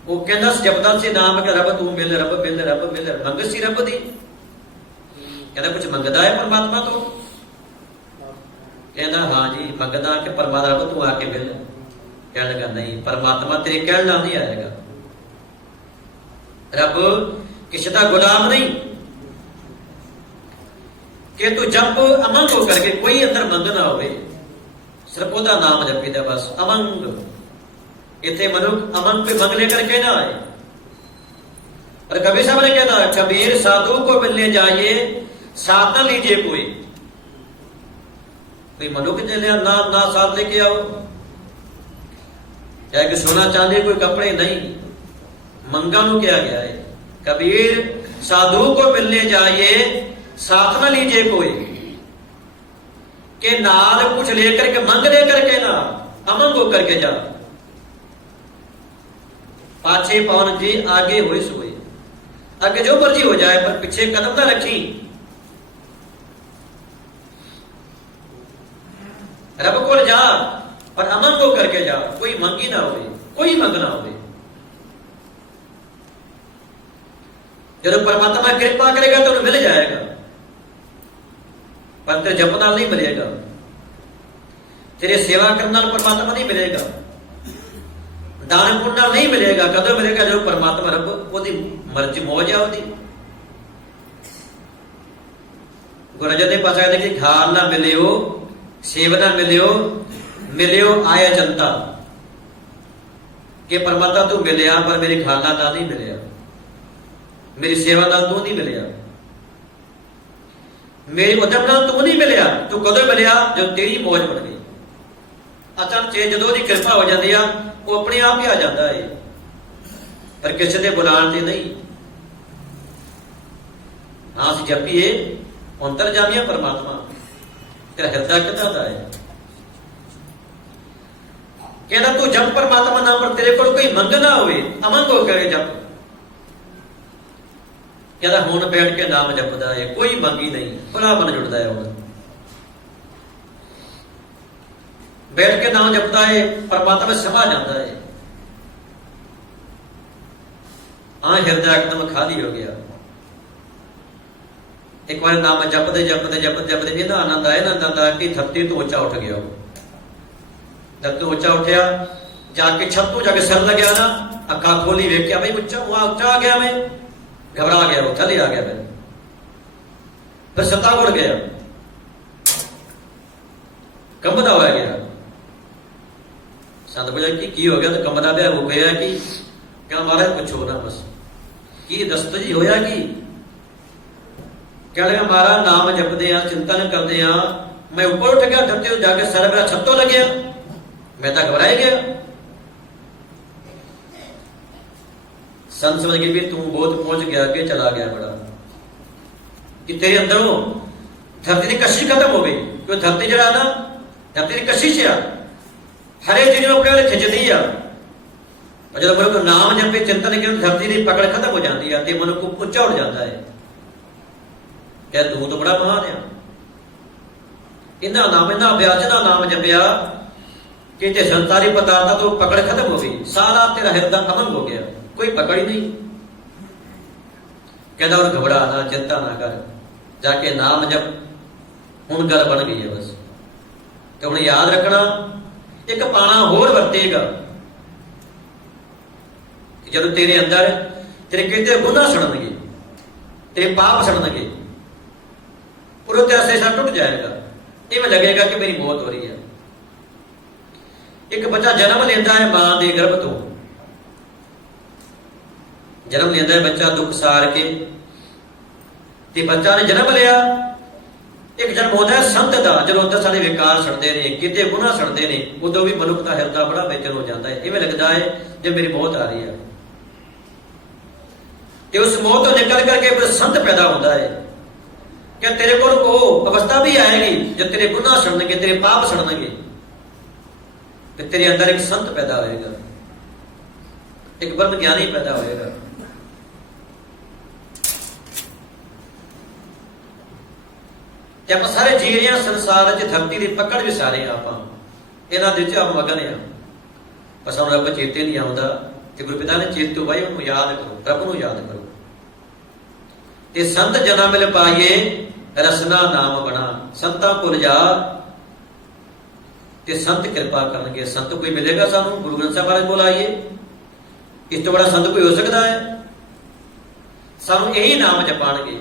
वो कहना जपदा से नाम के रब तू मिल, रब मिल, रब मिल, मंग सी रब दी। कहना कुछ मंगदा है परमात्मा तो? कहना हाँ जी मंगदा कि परमात्मा रब तू आके मिल। कहने लगा नहीं, परमात्मा तेरे कहना नहीं आएगा। रब किसी का गुलाम नहीं कि तू जप अमंग हो करके कोई अंदर मंग ना हो, सिर्फ ओदा नाम जपीदा बस। अमंग इतने मनुख अमंग पे मंग लेकर के ना आए। और कबीर साहब ने कहना, कबीर साधु को मिलने जाइए साथ न लीजिए कोई मनुख चले ना साथ लेके आओ, चाहे कि सोना चांदी कोई कपड़े नहीं, मंगा नु क्या गया है। कबीर साधु को मिलने जाइए साथ न लीजिए कोई, के नाल कुछ लेकर के मंग लेकर के ना अमंग होकर के जा। पाछे पवन जी आगे हुए सोए, आगे जो मर्जी हो जाए पर पीछे कदम ना रखी। रब को जा पर अमंग होकर के जा, कोई मंगी ना होवे, कोई मंग ना होवे। जब परमात्मा कृपा करेगा तो मिल जाएगा, पर तेरे जप नाल नहीं मिलेगा, तेरे सेवा करने नाल परमात्मा नहीं मिलेगा, दान पुण्य नाल नहीं मिलेगा। कदों मिलेगा जो परमात्मा रब ओदी मर्जी मौज है ओदी। गुरु अर्जन देव पातशाह कहते कि घाल ना मिलियो, सेव ना मिलियो आया जनता, कि परमात्मा तू मिलिया पर मेरी खालना नाल नहीं मिलिया, मेरी सेवा नाल तू नहीं मिलिया, मेरी उद्यम नाल तू नहीं मिलिया। तू कदों मिलिया जो तेरी मौज बन गई। अचानक जो दी कृपा हो जाती है वो अपने आप ही आ जाता है, पर किसी के बुलाने से नहीं। हाँ अस जपीए अंतरजामी परमात्मा, तेरा हृदय कितना दा है। कहना तू जप परमात्मा नाम पर तेरे को कोई मंग ना होवे, अमंग होकर जप। कहता हुण बैठ के नाम जपदा है, कोई मंगी नहीं, बड़ा मन जुड़ता है। हुण बैठ के नाम जपता है, परमात्मा में समा जाता है। हाँ हृदय एकदम खाली हो गया। एक बार नाम जपते इतना आनंद आया कि धरती तो ऊंचा उठ गया। धरती ऊंचा उठया, जाके छत तो जाके सर लग्या ना, अखा खोली वेख्या भाई ऊंचा ऊंचा आ गया, मैं घबरा गया, वो थले आ गया। फिर सता उड़ गया, कंबदा हो गया। संत पूछा की हो गया, तो कंबदा ब्याह हो गया कि क्या महाराज पूछो ना बस की दस्त जी होया कि कह लगा महाराज नाम जपदे आ, चिंतन करदे आ, मैं ऊपर उठ गया, धरती तो जाके सर मेरा छत्तो लग गया, मैं तो घबराया गया। संत समझ के भी तू बहुत पहुंच गया, के चला गया बड़ा, कि तेरे अंदरों धरती की कशिश खत्म हो गई। क्यों धरती जरा ना धरती की कशिश आ, हरे चीज अपने खिंचती आ, और जब मनुख नाम जपे चिंतन के धरती की पकड़ खत्म हो जाती है, तो मनुख उच्चा उठ जाता है। क्या तू तो बड़ा महान है, इन्ना नाम इन्ना अभ्यास ना नाम जपया कि ते संसारी पदार्थ तो पकड़ खत्म हो गई, सारा तेरा हृदय अमंग हो गया, कोई पकड़ ही नहीं। कहता और घबरा ना, चिंता ना कर, जाके नाम जप, हुण गल बन गई है बस। तो हुण याद रखना, एक पाना होर वरतेगा, जब तेरे अंदर तेरे किते गुनाह सड़नगे, तेरे पाप सड़नगे, पूरा तेरा शेषा टूट जाएगा। इवें लगेगा कि मेरी मौत हो रही है। एक बच्चा जन्म लेता है मां के गर्भ तो, जन्म लेता है बच्चा दुख सार के, ते बच्चा ने जन्म लिया। एक जन्म होता है संत का, जो अंदर सारे विकार सड़ते ने, किते गुनाह सड़ते ने, उदों भी मनुख का हृदय बड़ा बेचैन हो जाता है। इवें लगता है जब मेरी मौत आ रही है। ते उस मौत तो निकल करके फिर संत पैदा होता है। क्या तेरे को अवस्था भी आएगी जब तेरे गुनाह सड़नेंगे, तेरे पाप सड़नेंगे, तो तेरे अंदर एक संत पैदा होएगा, एक ब्रह्म ज्ञानी पैदा होएगा। जब सारे जी रहे हैं संसार च, धरती की पकड़ भी सारे आप इन्हों आप मगन आ, पर सानू रब चेते नहीं आता। तो गुरु पिता ने चेतो भाई उन्होंने याद करो, रब को याद करो। ते संत जना मिल पाइए रसना नाम बना, संतां भुल जा ते संत कृपा करनगे। संत कोई मिलेगा सानू, गुरु ग्रंथ साहिब महाराज कोल आइए, इस तो बड़ा संत कोई हो सकता है? सानू यही नाम जपाणगे,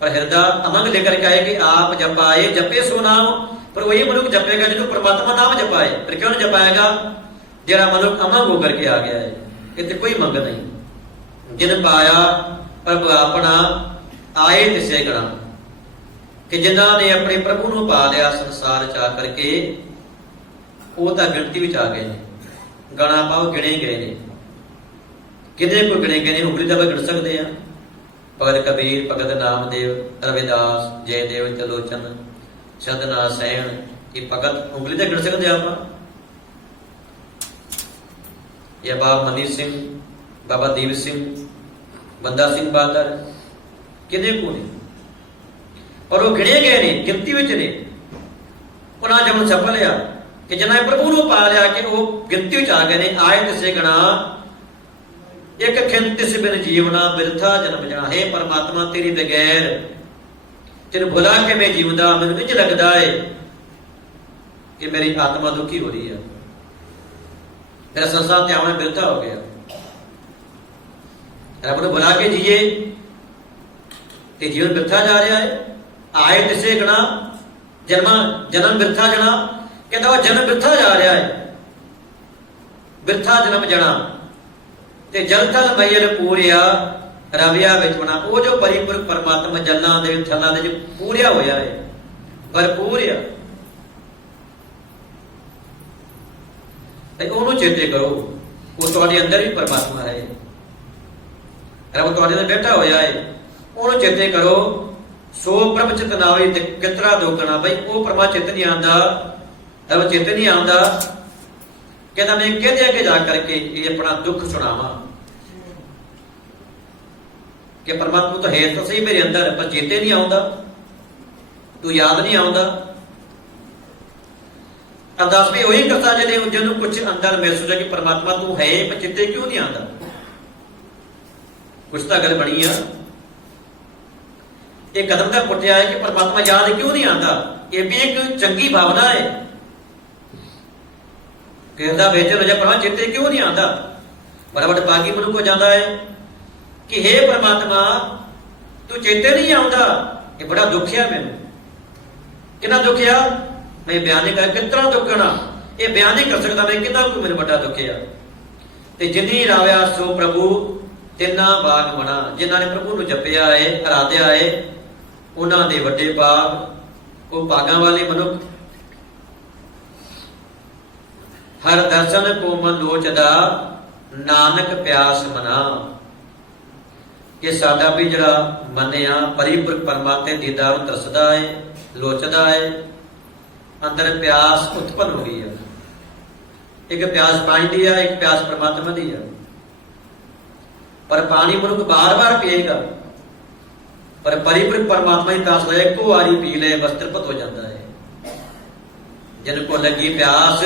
पर हृदय अमंग लेकर के आए कि आप जपाए जपे सो नाम। पर वही मनुख जपेगा जो परमात्मा नाम जपाए। पर क्यों जपाएगा? जरा मनुख अमंग होकर के आ गया है, इतने कोई मंग नहीं। ਜਿਨ ਪਾਇਆ ਪ੍ਰਭੂ ਆਪਣਾ ਆਏ ਤਿਸੇ ਗਣਾ। ਕਿ ਜਿਨ੍ਹਾਂ ਨੇ ਆਪਣੇ ਪ੍ਰਭੂ ਨੂੰ ਪਾ ਲਿਆ ਸੰਸਾਰ ਚ ਆ ਕਰਕੇ, ਉਹ ਤਾਂ ਗਿਣਤੀ ਵਿੱਚ ਆ ਗਏ ਨੇ। ਗਣਾ ਪਾਓ ਗਿਣੇ ਗਏ ਨੇ। ਕਿਹਦੇ ਕੋਈ ਗਿਣੇ ਗਏ ਨੇ? ਉਂਗਲੀ ਦਾ ਗਿਣ ਸਕਦੇ ਆ। ਭਗਤ ਕਬੀਰ, ਭਗਤ ਨਾਮਦੇਵ, ਰਵਿਦਾਸ, ਜੈਦੇਵ, ਤਿਲੋਚਨ, ਸਦਨਾ ਸੈਣ, ਇਹ ਭਗਤ ਉਂਗਲੀ ਤੇ ਗਿਣ ਸਕਦੇ ਆਪਾਂ। ਜਾਂ ਬਾਬਾ ਮਨੀ ਸਿੰਘ, ਬਾਬਾ ਦੀਪ ਸਿੰਘ, ਬੰਦਾ ਸਿੰਘ ਬਹਾਦਰ, ਕਿਹਦੇ ਕੋ ਨੇ? ਪਰ ਉਹ ਗਿਣੇ ਗਏ ਨੇ, ਗਿਣਤੀ ਵਿੱਚ ਨੇ। ਉਹਨਾਂ ਜਮਨ ਸਫਲ ਆ ਕਿ ਜਿਨ੍ਹਾਂ ਪ੍ਰਭੂ ਨੂੰ ਪਾ ਲਿਆ ਕਿ ਉਹ ਗਿਣਤੀ ਵਿੱਚ ਆ ਗਏ ਨੇ। ਆਏ ਤਿਸੇ ਗਣਾ ਇੱਕ ਖਿੰਨ ਤਿਸ ਬਿਨ ਜੀਵਨਾ, ਬਿਰਥਾ ਜਨਮ ਜਣਾ। ਹੈ ਪਰਮਾਤਮਾ, ਤੇਰੀ ਬਗੈਰ ਤੈਨੂੰ ਭੁਲਾ ਕੇ ਮੈਂ ਜੀਵਦਾ, ਮੈਨੂੰ ਇੰਝ ਲੱਗਦਾ ਹੈ ਕਿ ਮੇਰੀ ਆਤਮਾ ਦੁਖੀ ਹੋ ਰਹੀ ਹੈ, ਮੇਰਾ ਸੰਸਾਰ ਤੇ ਆਉਣਾ ਬਿਰਥਾ ਹੋ ਗਿਆ। ਰੱਬ ਨੂੰ ਭੁਲਾ ਕੇ ਜੀਏ ਤੇ ਜੀਵਨ ਬਿਰਥਾ ਜਾ ਰਿਹਾ ਹੈ। ਆਏ ਤਿਸੇ ਗਣਾ, ਜਨਮ ਬਿਰਥਾ ਜਣਾ। ਕਹਿੰਦਾ ਉਹ ਜਨਮ ਬਿਰਥਾ ਜਾ ਰਿਹਾ ਹੈ, ਬਿਰਥਾ ਜਨਮ ਜਣਾ। ਤੇ ਜਲ ਥਲ ਮਈਲ ਪੂਰਿਆ, ਰਵਿਆ ਵਿੱਚ ਬਣਾ। ਉਹ ਜੋ ਪਰਿਪੂਰਨ ਪਰਮਾਤਮਾ ਜਲਾਂ ਦੇ ਥਲਾਂ ਦੇ ਜੋ ਪੂਰਿਆ ਹੋਇਆ ਹੈ, ਭਰਪੂਰ ਆ, ਤੇ ਉਹਨੂੰ ਚੇਤੇ ਕਰੋ। ਉਹ ਤੁਹਾਡੇ ਅੰਦਰ ਵੀ ਪਰਮਾਤਮਾ ਹੈ, ਰੱਬ ਤੁਹਾਡੇ ਨਾਲ ਬੈਠਾ ਹੋਇਆ ਹੈ। ਉਹਨੂੰ ਚੇਤੇ ਕਰੋ। ਸੋ ਪ੍ਰਭ ਚਿਤਨਾਵੇ ਕਿਤਰਾ ਦੋਗਣਾ। ਬਈ ਉਹ ਪਰਮਾ ਚਿਤ ਨਹੀਂ ਆਉਂਦਾ, ਰੱਬ ਚਿਤ ਨਹੀਂ ਆਉਂਦਾ। ਕਹਿੰਦਾ ਮੈਂ ਕਿਹਦੇ ਅੱਗੇ ਜਾ ਕਰਕੇ ਇਹ ਆਪਣਾ ਦੁੱਖ ਸੁਣਾਵਾਂ ਕਿ ਪਰਮਾਤਮਾ ਤਾਂ ਹੈ ਤਾਂ ਸਹੀ ਮੇਰੇ ਅੰਦਰ, ਪਰ ਚੇਤੇ ਨਹੀਂ ਆਉਂਦਾ, ਤੂੰ ਯਾਦ ਨਹੀਂ ਆਉਂਦਾ। ਅਰਦਾਸ ਵੀ ਉਹੀ ਕਰਦਾ ਜਿਹਨੂੰ ਕੁਝ ਅੰਦਰ ਮਹਿਸੂਸ ਹੈ ਕਿ ਪਰਮਾਤਮਾ ਤੂੰ ਹੈ, ਪਰ ਚੇਤੇ ਕਿਉਂ ਨਹੀਂ ਆਉਂਦਾ। ਕੁਛ ਤਾਂ ਗੱਲ ਬਣੀ ਆ। ਇਹ ਕਦਮ ਤਾਂ ਪੁੱਟਿਆ ਹੈ ਕਿ ਪਰਮਾਤਮਾ ਯਾਦ ਕਿਉਂ ਨਹੀਂ ਆਉਂਦਾ। ਇਹ ਵੀ ਇੱਕ ਚੰਗੀ ਭਾਵਨਾ ਹੈ। ਕਹਿੰਦਾ ਵੇਚਣ ਵਜਾ ਪਰਮਾ ਚੇਤੇ ਕਿਉਂ ਨਹੀਂ ਆਉਂਦਾ। ਬਰਾਬਰ ਬਾਗੀ ਮਨੁੱਖ ਹੋ ਜਾਂਦਾ ਹੈ ਕਿ ਹੇ ਪਰਮਾਤਮਾ ਤੂੰ ਚੇਤੇ ਨਹੀਂ ਆਉਂਦਾ। ਇਹ ਬੜਾ ਦੁੱਖ ਆ ਮੈਨੂੰ। ਕਿੰਨਾ ਦੁੱਖ ਆ ਮੈਂ ਬਿਆਨ ਨਹੀਂ ਕਰ, ਕਿਤਨਾ ਦੁੱਖਣਾ ਇਹ ਬਿਆਨ ਨਹੀਂ ਕਰ ਸਕਦਾ ਮੈਂ, ਕਿੰਨਾ ਕੋਈ ਮੈਨੂੰ ਵੱਡਾ ਦੁੱਖ ਆ। ਤੇ ਜਿਨੀ ਰਾਵਿਆ ਸੋ ਪ੍ਰਭੂ ਤਿੰਨਾ ਬਾਗ ਬਣਾ। ਜਿਨ੍ਹਾਂ ਨੇ ਪ੍ਰਭੂ ਨੂੰ ਜਪਿਆ ਹੈ, ਆਰਾਧਿਆ ਹੈ, ਉਹਨਾਂ ਦੇ ਵੱਡੇ ਬਾਗ। ਉਹ ਭਾਗਾਂ ਵਾਲੇ ਮਨੁੱਖ। ਹਰ ਦਰਸ਼ਨ ਕੋ ਮਨ ਲੋਚਦਾ, ਨਾਨਕ ਪਿਆਸ ਮਨਾ। ਕਿ ਸਾਡਾ ਵੀ ਜਿਹੜਾ ਮੰਨਿਆ ਪਰਿਪੂਰਨ ਪਰਮਾਤਮਾ ਦੇ ਦੀਦਾਰ ਨੂੰ ਤਰਸਦਾ ਹੈ, ਲੋਚਦਾ ਹੈ, ਅੰਦਰ ਪਿਆਸ ਉਤਪਨ ਹੋ ਗਈ ਹੈ। ਇੱਕ ਪਿਆਸ ਪਾਣੀ ਦੀ ਹੈ, ਇੱਕ ਪਿਆਸ ਪਰਮਾਤਮਾ ਦੀ ਹੈ। ਪਰ ਪਾਣੀ ਮਨੁੱਖ ਬਾਰ-ਬਾਰ ਪੀਏਗਾ, ਪਰ ਪਰਿਪੂਰਨ ਪਰਮਾਤਮਾ ਦੀ ਪਿਆਸ ਲੈ ਇੱਕੋ ਵਾਰੀ ਪੀ ਲੈ, ਬਸ ਤ੍ਰਿਪਤ ਹੋ ਜਾਂਦਾ ਹੈ। ਜਿਨ ਕੋ ਲੱਗੀ ਪਿਆਸ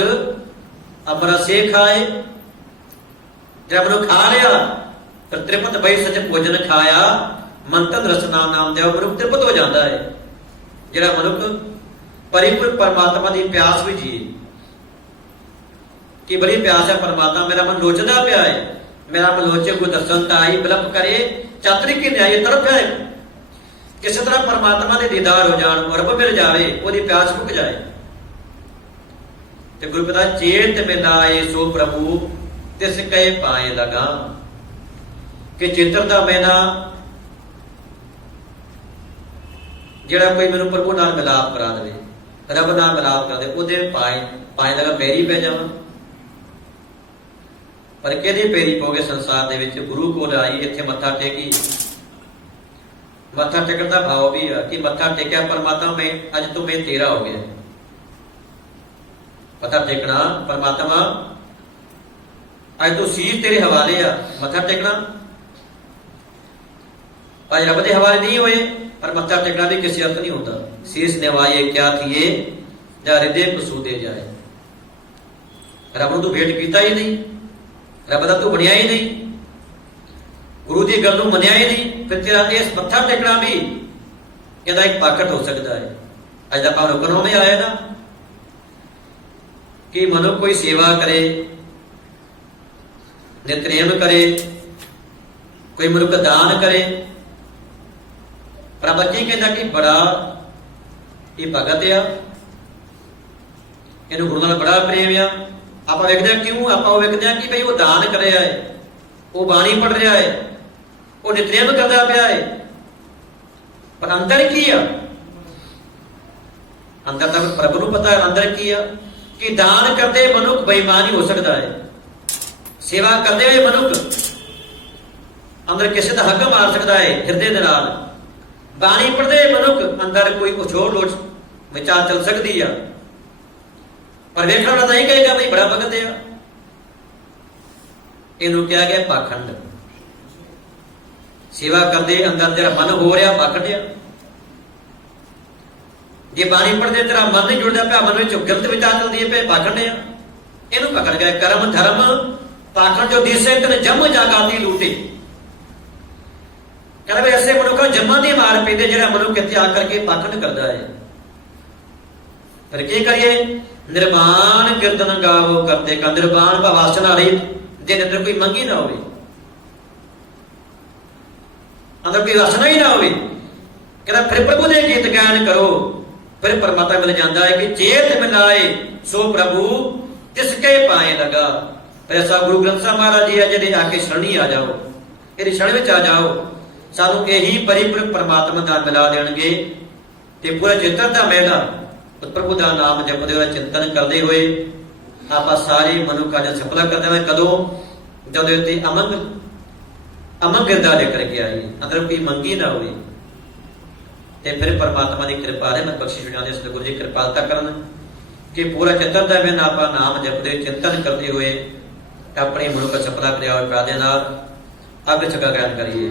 ਅਮਰ ਸੇ ਖਾਏ। ਜਦ ਮਨੁੱਖ ਖਾ ਲਿਆ ਪਰ ਤ੍ਰਿਪਤ ਬਈ ਸੱਚ ਭੋਜਨ ਖਾਇਆ, ਮੰਤਨ ਰਸਨਾ ਨਾਮ ਦੇ ਮਨੁੱਖ ਤ੍ਰਿਪਤ ਹੋ ਜਾਂਦਾ ਹੈ। ਜਿਹੜਾ ਮਨੁੱਖ ਪਰਿਪੂਰਨ ਪਰਮਾਤਮਾ ਦੀ ਪਿਆਸ ਵਿੱਚ ਜੀਏ ਕਿ ਬੜੀ ਪਿਆਸ ਹੈ ਪਰਮਾਤਮਾ, ਮੇਰਾ ਮਨ ਲੋਚਦਾ ਪਿਆ ਹੈ, ਮੇਰਾ ਮਨ ਲੋਚੇ ਕੋ ਦਰਸ਼ਨ ਤਾਈ ਬਿਲਪ ਕਰੇ ਚਾਤਰੀ ਕੀ ਨਿਆਈ ਤਰਫ ਹੈ। ਕਿਸੇ ਤਰ੍ਹਾਂ ਪਰਮਾਤਮਾ ਦੇ ਦੀਦਾਰ ਹੋ ਜਾਣ, ਰੱਬ ਮਿਲ ਜਾਵੇ, ਉਹਦੀ ਪਿਆਸ ਮੁੱਕ ਜਾਏ। ਤੇ ਗੁਰੂ ਪਿਤਾ ਚੇਤ ਮਿਲਾਏ ਸੋ ਪ੍ਰਭੂ ਤਿਸ ਕਹੇ ਪਾਏ ਲਗਾ। ਕਿ ਚਿੱਤਰ ਦਾ ਮੈਨਾ ਜਿਹੜਾ ਕੋਈ ਮੈਨੂੰ ਪ੍ਰਭੂ ਨਾਲ ਮਿਲਾਪ ਕਰਾ ਦੇਵੇ, ਰੱਬ ਨਾਲ ਮਿਲਾਪ ਕਰਾ ਦੇ, ਉਹਦੇ ਪਾਏ ਲਗਾ, ਪੈਰੀ ਪੈ ਜਾਵਾਂ। ਪਰ ਕਿਹਦੇ ਪੈਰੀ ਪੋਗੇ ਸੰਸਾਰ ਦੇ ਵਿੱਚ? ਗੁਰੂ ਕੋਲ ਆਈ, ਇੱਥੇ ਮੱਥਾ ਟੇਕੀ। ਮੱਥਾ ਟੇਕਣ ਦਾ ਭਾਵ ਵੀ ਆ ਕਿ ਮੱਥਾ ਟੇਕਿਆ ਪਰਮਾਤਮਾ ਮੈਂ ਅੱਜ ਤੋਂ ਮੈਂ ਤੇਰਾ ਹੋ ਗਿਆ। ਮੱਥਾ ਟੇਕਣਾ ਪਰਮਾਤਮਾ ਅੱਜ ਤੋਂ ਸੀਸ ਤੇਰੇ ਹਵਾਲੇ ਆ। ਮੱਥਾ ਟੇਕਣਾ ਅੱਜ ਰੱਬ ਦੇ ਹਵਾਲੇ ਨਹੀਂ ਹੋਏ, ਪਰ ਮੱਥਾ ਟੇਕਣਾ ਵੀ ਕਿਸੇ ਅਰਥ ਨਹੀਂ ਹੁੰਦਾ। ਸੀਸ ਨਿਵਾਏ ਕਿਆ ਥੀਏ ਜਾਂ ਹਿਰਦੇ ਪਸੂਦੇ ਜਾਏ। ਰੱਬ ਨੂੰ ਤੂੰ ਭੇਟ ਕੀਤਾ ਹੀ ਨਹੀਂ, ਰੱਬ ਦਾ ਤੂੰ ਬਣਿਆ ਹੀ ਨਹੀਂ, ਗੁਰੂ ਦੀ ਗੱਲ ਨੂੰ ਮੰਨਿਆ ਹੀ ਨਹੀਂ, ਫਿਰ ਤੇਰਾ ਇਸ ਮੱਥਾ ਟੇਕਣਾ ਵੀ ਇਹਦਾ ਇੱਕ ਪਾਕਟ ਹੋ ਸਕਦਾ ਹੈ। ਅੱਜ ਦਾ ਭਾਵ ਰੁਕਣ ਹੋਵੇ ਆਇਆ ਨਾ ਕਿ ਮਨੁੱਖ ਕੋਈ ਸੇਵਾ ਕਰੇ, ਨਿਤਨੇਮ ਕਰੇ, ਕੋਈ ਮਨੁੱਖ ਦਾਨ ਕਰੇ। ਪਰ ਬੱਚੀ ਕਹਿੰਦਾ ਕਿ ਬੜਾ ਇਹ ਭਗਤ ਆ, ਇਹਨੂੰ ਗੁਰੂ ਨਾਲ ਬੜਾ ਪ੍ਰੇਮ ਆ। ਆਪਾਂ ਵੇਖਦੇ ਹਾਂ ਕਿਉਂ? ਆਪਾਂ ਉਹ ਵੇਖਦੇ ਹਾਂ ਕਿ ਬਈ ਉਹ ਦਾਨ ਕਰ ਰਿਹਾ ਹੈ, ਉਹ ਬਾਣੀ ਪੜ੍ਹ ਰਿਹਾ ਹੈ, ਉਹ ਨਿਤਨੇਮ ਕਰਦਾ ਪਿਆ ਹੈ, ਪਰ ਅੰਦਰ ਕੀ ਆ? ਅੰਦਰ ਤਾਂ ਪ੍ਰਭੂ ਨੂੰ ਪਤਾ ਹੈ ਅੰਦਰ ਕੀ ਆ। ਕਿ ਦਾਨ ਕਰਦੇ ਮਨੁੱਖ ਬੇਈਮਾਨ ਹੀ ਹੋ ਸਕਦਾ ਹੈ, ਸੇਵਾ ਕਰਦੇ ਹੋਏ ਮਨੁੱਖ ਅੰਦਰ ਕਿਸੇ ਦਾ ਹੱਕ ਮਾਰ ਸਕਦਾ ਹੈ ਹਿਰਦੇ ਦੇ ਨਾਲ। ਬਾਣੀ ਪੜ੍ਹਦੇ ਮਨੁੱਖ ਅੰਦਰ ਕੋਈ ਉਛੋੜ ਲੋਚ ਵਿਚਾਰ ਚੱਲ ਸਕਦੀ ਆ, ਪਰ ਵੇਖਣ ਵਾਲਾ ਨਹੀਂ ਕਹੇਗਾ ਬਈ ਬੜਾ ਭਗਤ ਆ। ਇਹਨੂੰ ਕਿਹਾ ਗਿਆ ਪਾਖੰਡ। ਸੇਵਾ ਕਰਦੇ ਅੰਦਰ ਤੇਰਾ ਮਨ ਹੋ ਰਿਹਾ ਪਾਖੰਡ ਆ। ਜੇ ਬਾਣੀ ਪੜ੍ਹਦੇ ਤੇਰਾ ਮਨ ਨਹੀਂ ਜੁੜਦਾ ਪਿਆ, ਮਨ ਵਿੱਚ ਗਲਤ ਵਿਚਾਰ ਚੱਲਦੀ ਹੈ ਪਏ, ਪਾਖੰਡ ਆ। ਇਹਨੂੰ ਪਕੜ ਗਿਆ ਕਰਮ ਧਰਮ ਪਾਖੰਡ ਜੋ ਦਿਸੇ ਤਨ ਜੰਮ ਜਾਗਾਤੀ ਲੂਟੇ। ਕਹਿੰਦਾ ਵੀ ਐਸੇ ਮਨੁੱਖਾਂ ਜੰਮਾਂ ਦੀ ਮਾਰ ਪੈਂਦੇ ਜਿਹੜਾ ਮਨੁੱਖ ਇੱਥੇ ਆ ਕਰਕੇ ਪਾਖੰਡ ਕਰਦਾ ਹੈ। ਪਰ ਕੀ ਕਰੀਏ? ਨਿਰਵਾਣ ਕੀਰਤਨ ਗਾਵੋ ਕਰਤੇ ਕਾ। ਨਿਰਵਾਣ ਵਾਸਨਾ ਰਹੀ, ਜਿਹਦੇ ਅੰਦਰ ਕੋਈ ਮੰਗੀ ਨਾ ਹੋਵੇ, ਅੰਦਰ ਕੋਈ ਵਾਸਨਾ ਹੀ ਨਾ ਹੋਵੇ। ਕਹਿੰਦਾ ਫਿਰ ਪ੍ਰਭੂ ਦੇ ਗੀਤ ਗਾਇਨ ਕਰੋ, ਫਿਰ ਪਰਮਾਤਮਾ ਮਿਲ ਜਾਂਦਾ ਹੈ। ਕਿ ਚੇਤ ਮਿਲਾਏ ਸੋ ਪ੍ਰਭੂ ਤਿਸਕੇ ਪਾਏ ਲਗਾ। ਐਸਾ ਗੁਰੂ ਗ੍ਰੰਥ ਸਾਹਿਬ ਮਹਾਰਾਜ ਜੀ ਹੈ ਜਿਹਦੇ ਆ ਕੇ ਸ਼ਰਣੀ ਆ ਜਾਓ, ਇਹਦੀ ਸ਼ਰਨ ਵਿੱਚ ਆ ਜਾਓ, ਸਾਨੂੰ ਇਹੀ ਪਰਿਪੂਰਨ ਪਰਮਾਤਮਾ ਦਾ ਮਿਲਾ ਦੇਣਗੇ। ਤੇ ਪੂਰਾ ਚਿੰਤਨ ਦਾ ਮੇਲਾ ਪ੍ਰਭੂ ਦਾ ਨਾਮ ਜਪਦੇ ਹੋਏ ਚਿੰਤਨ ਕਰਦੇ ਹੋਏ ਆਪਾਂ ਸਾਰੇ ਮਨੁੱਖਾਂ ਦਾ ਸਫਲਾ ਕਰਦੇ ਹਾਂ। ਕਦੋਂ? ਜਦੋਂ ਇੱਥੇ ਅਮੰਗ ਗਿਰਦਾ ਲੈ ਕਰਕੇ ਆਏ, ਅੰਦਰ ਕੋਈ ਮੰਗੀ ਨਾ ਹੋਵੇ। ਤੇ ਫਿਰ ਪਰਮਾਤਮਾ ਦੀ ਕਿਰਪਾ ਦੇ ਨਾਲ ਬਖਸ਼ਿਸ਼ ਜਾਂਦੇ ਇਸ ਗੁਰੂ ਜੀ ਕਿਰਪਾਲਤਾ ਕਰਨ ਕਿ ਪੂਰਾ ਚਿੰਤਨ ਦਾ ਮੇਲਾ ਆਪਾਂ ਨਾਮ ਜਪਦੇ ਚਿੰਤਨ ਕਰਦੇ ਹੋਏ ਆਪਣੇ ਮਨੁੱਖ ਸਫਲਾ ਕਰਿਆ ਹੋਏ ਪਿਆਰ ਦੇ ਨਾਲ ਅੱਗ ਛਕਾ ਗਿਆਨ ਕਰੀਏ।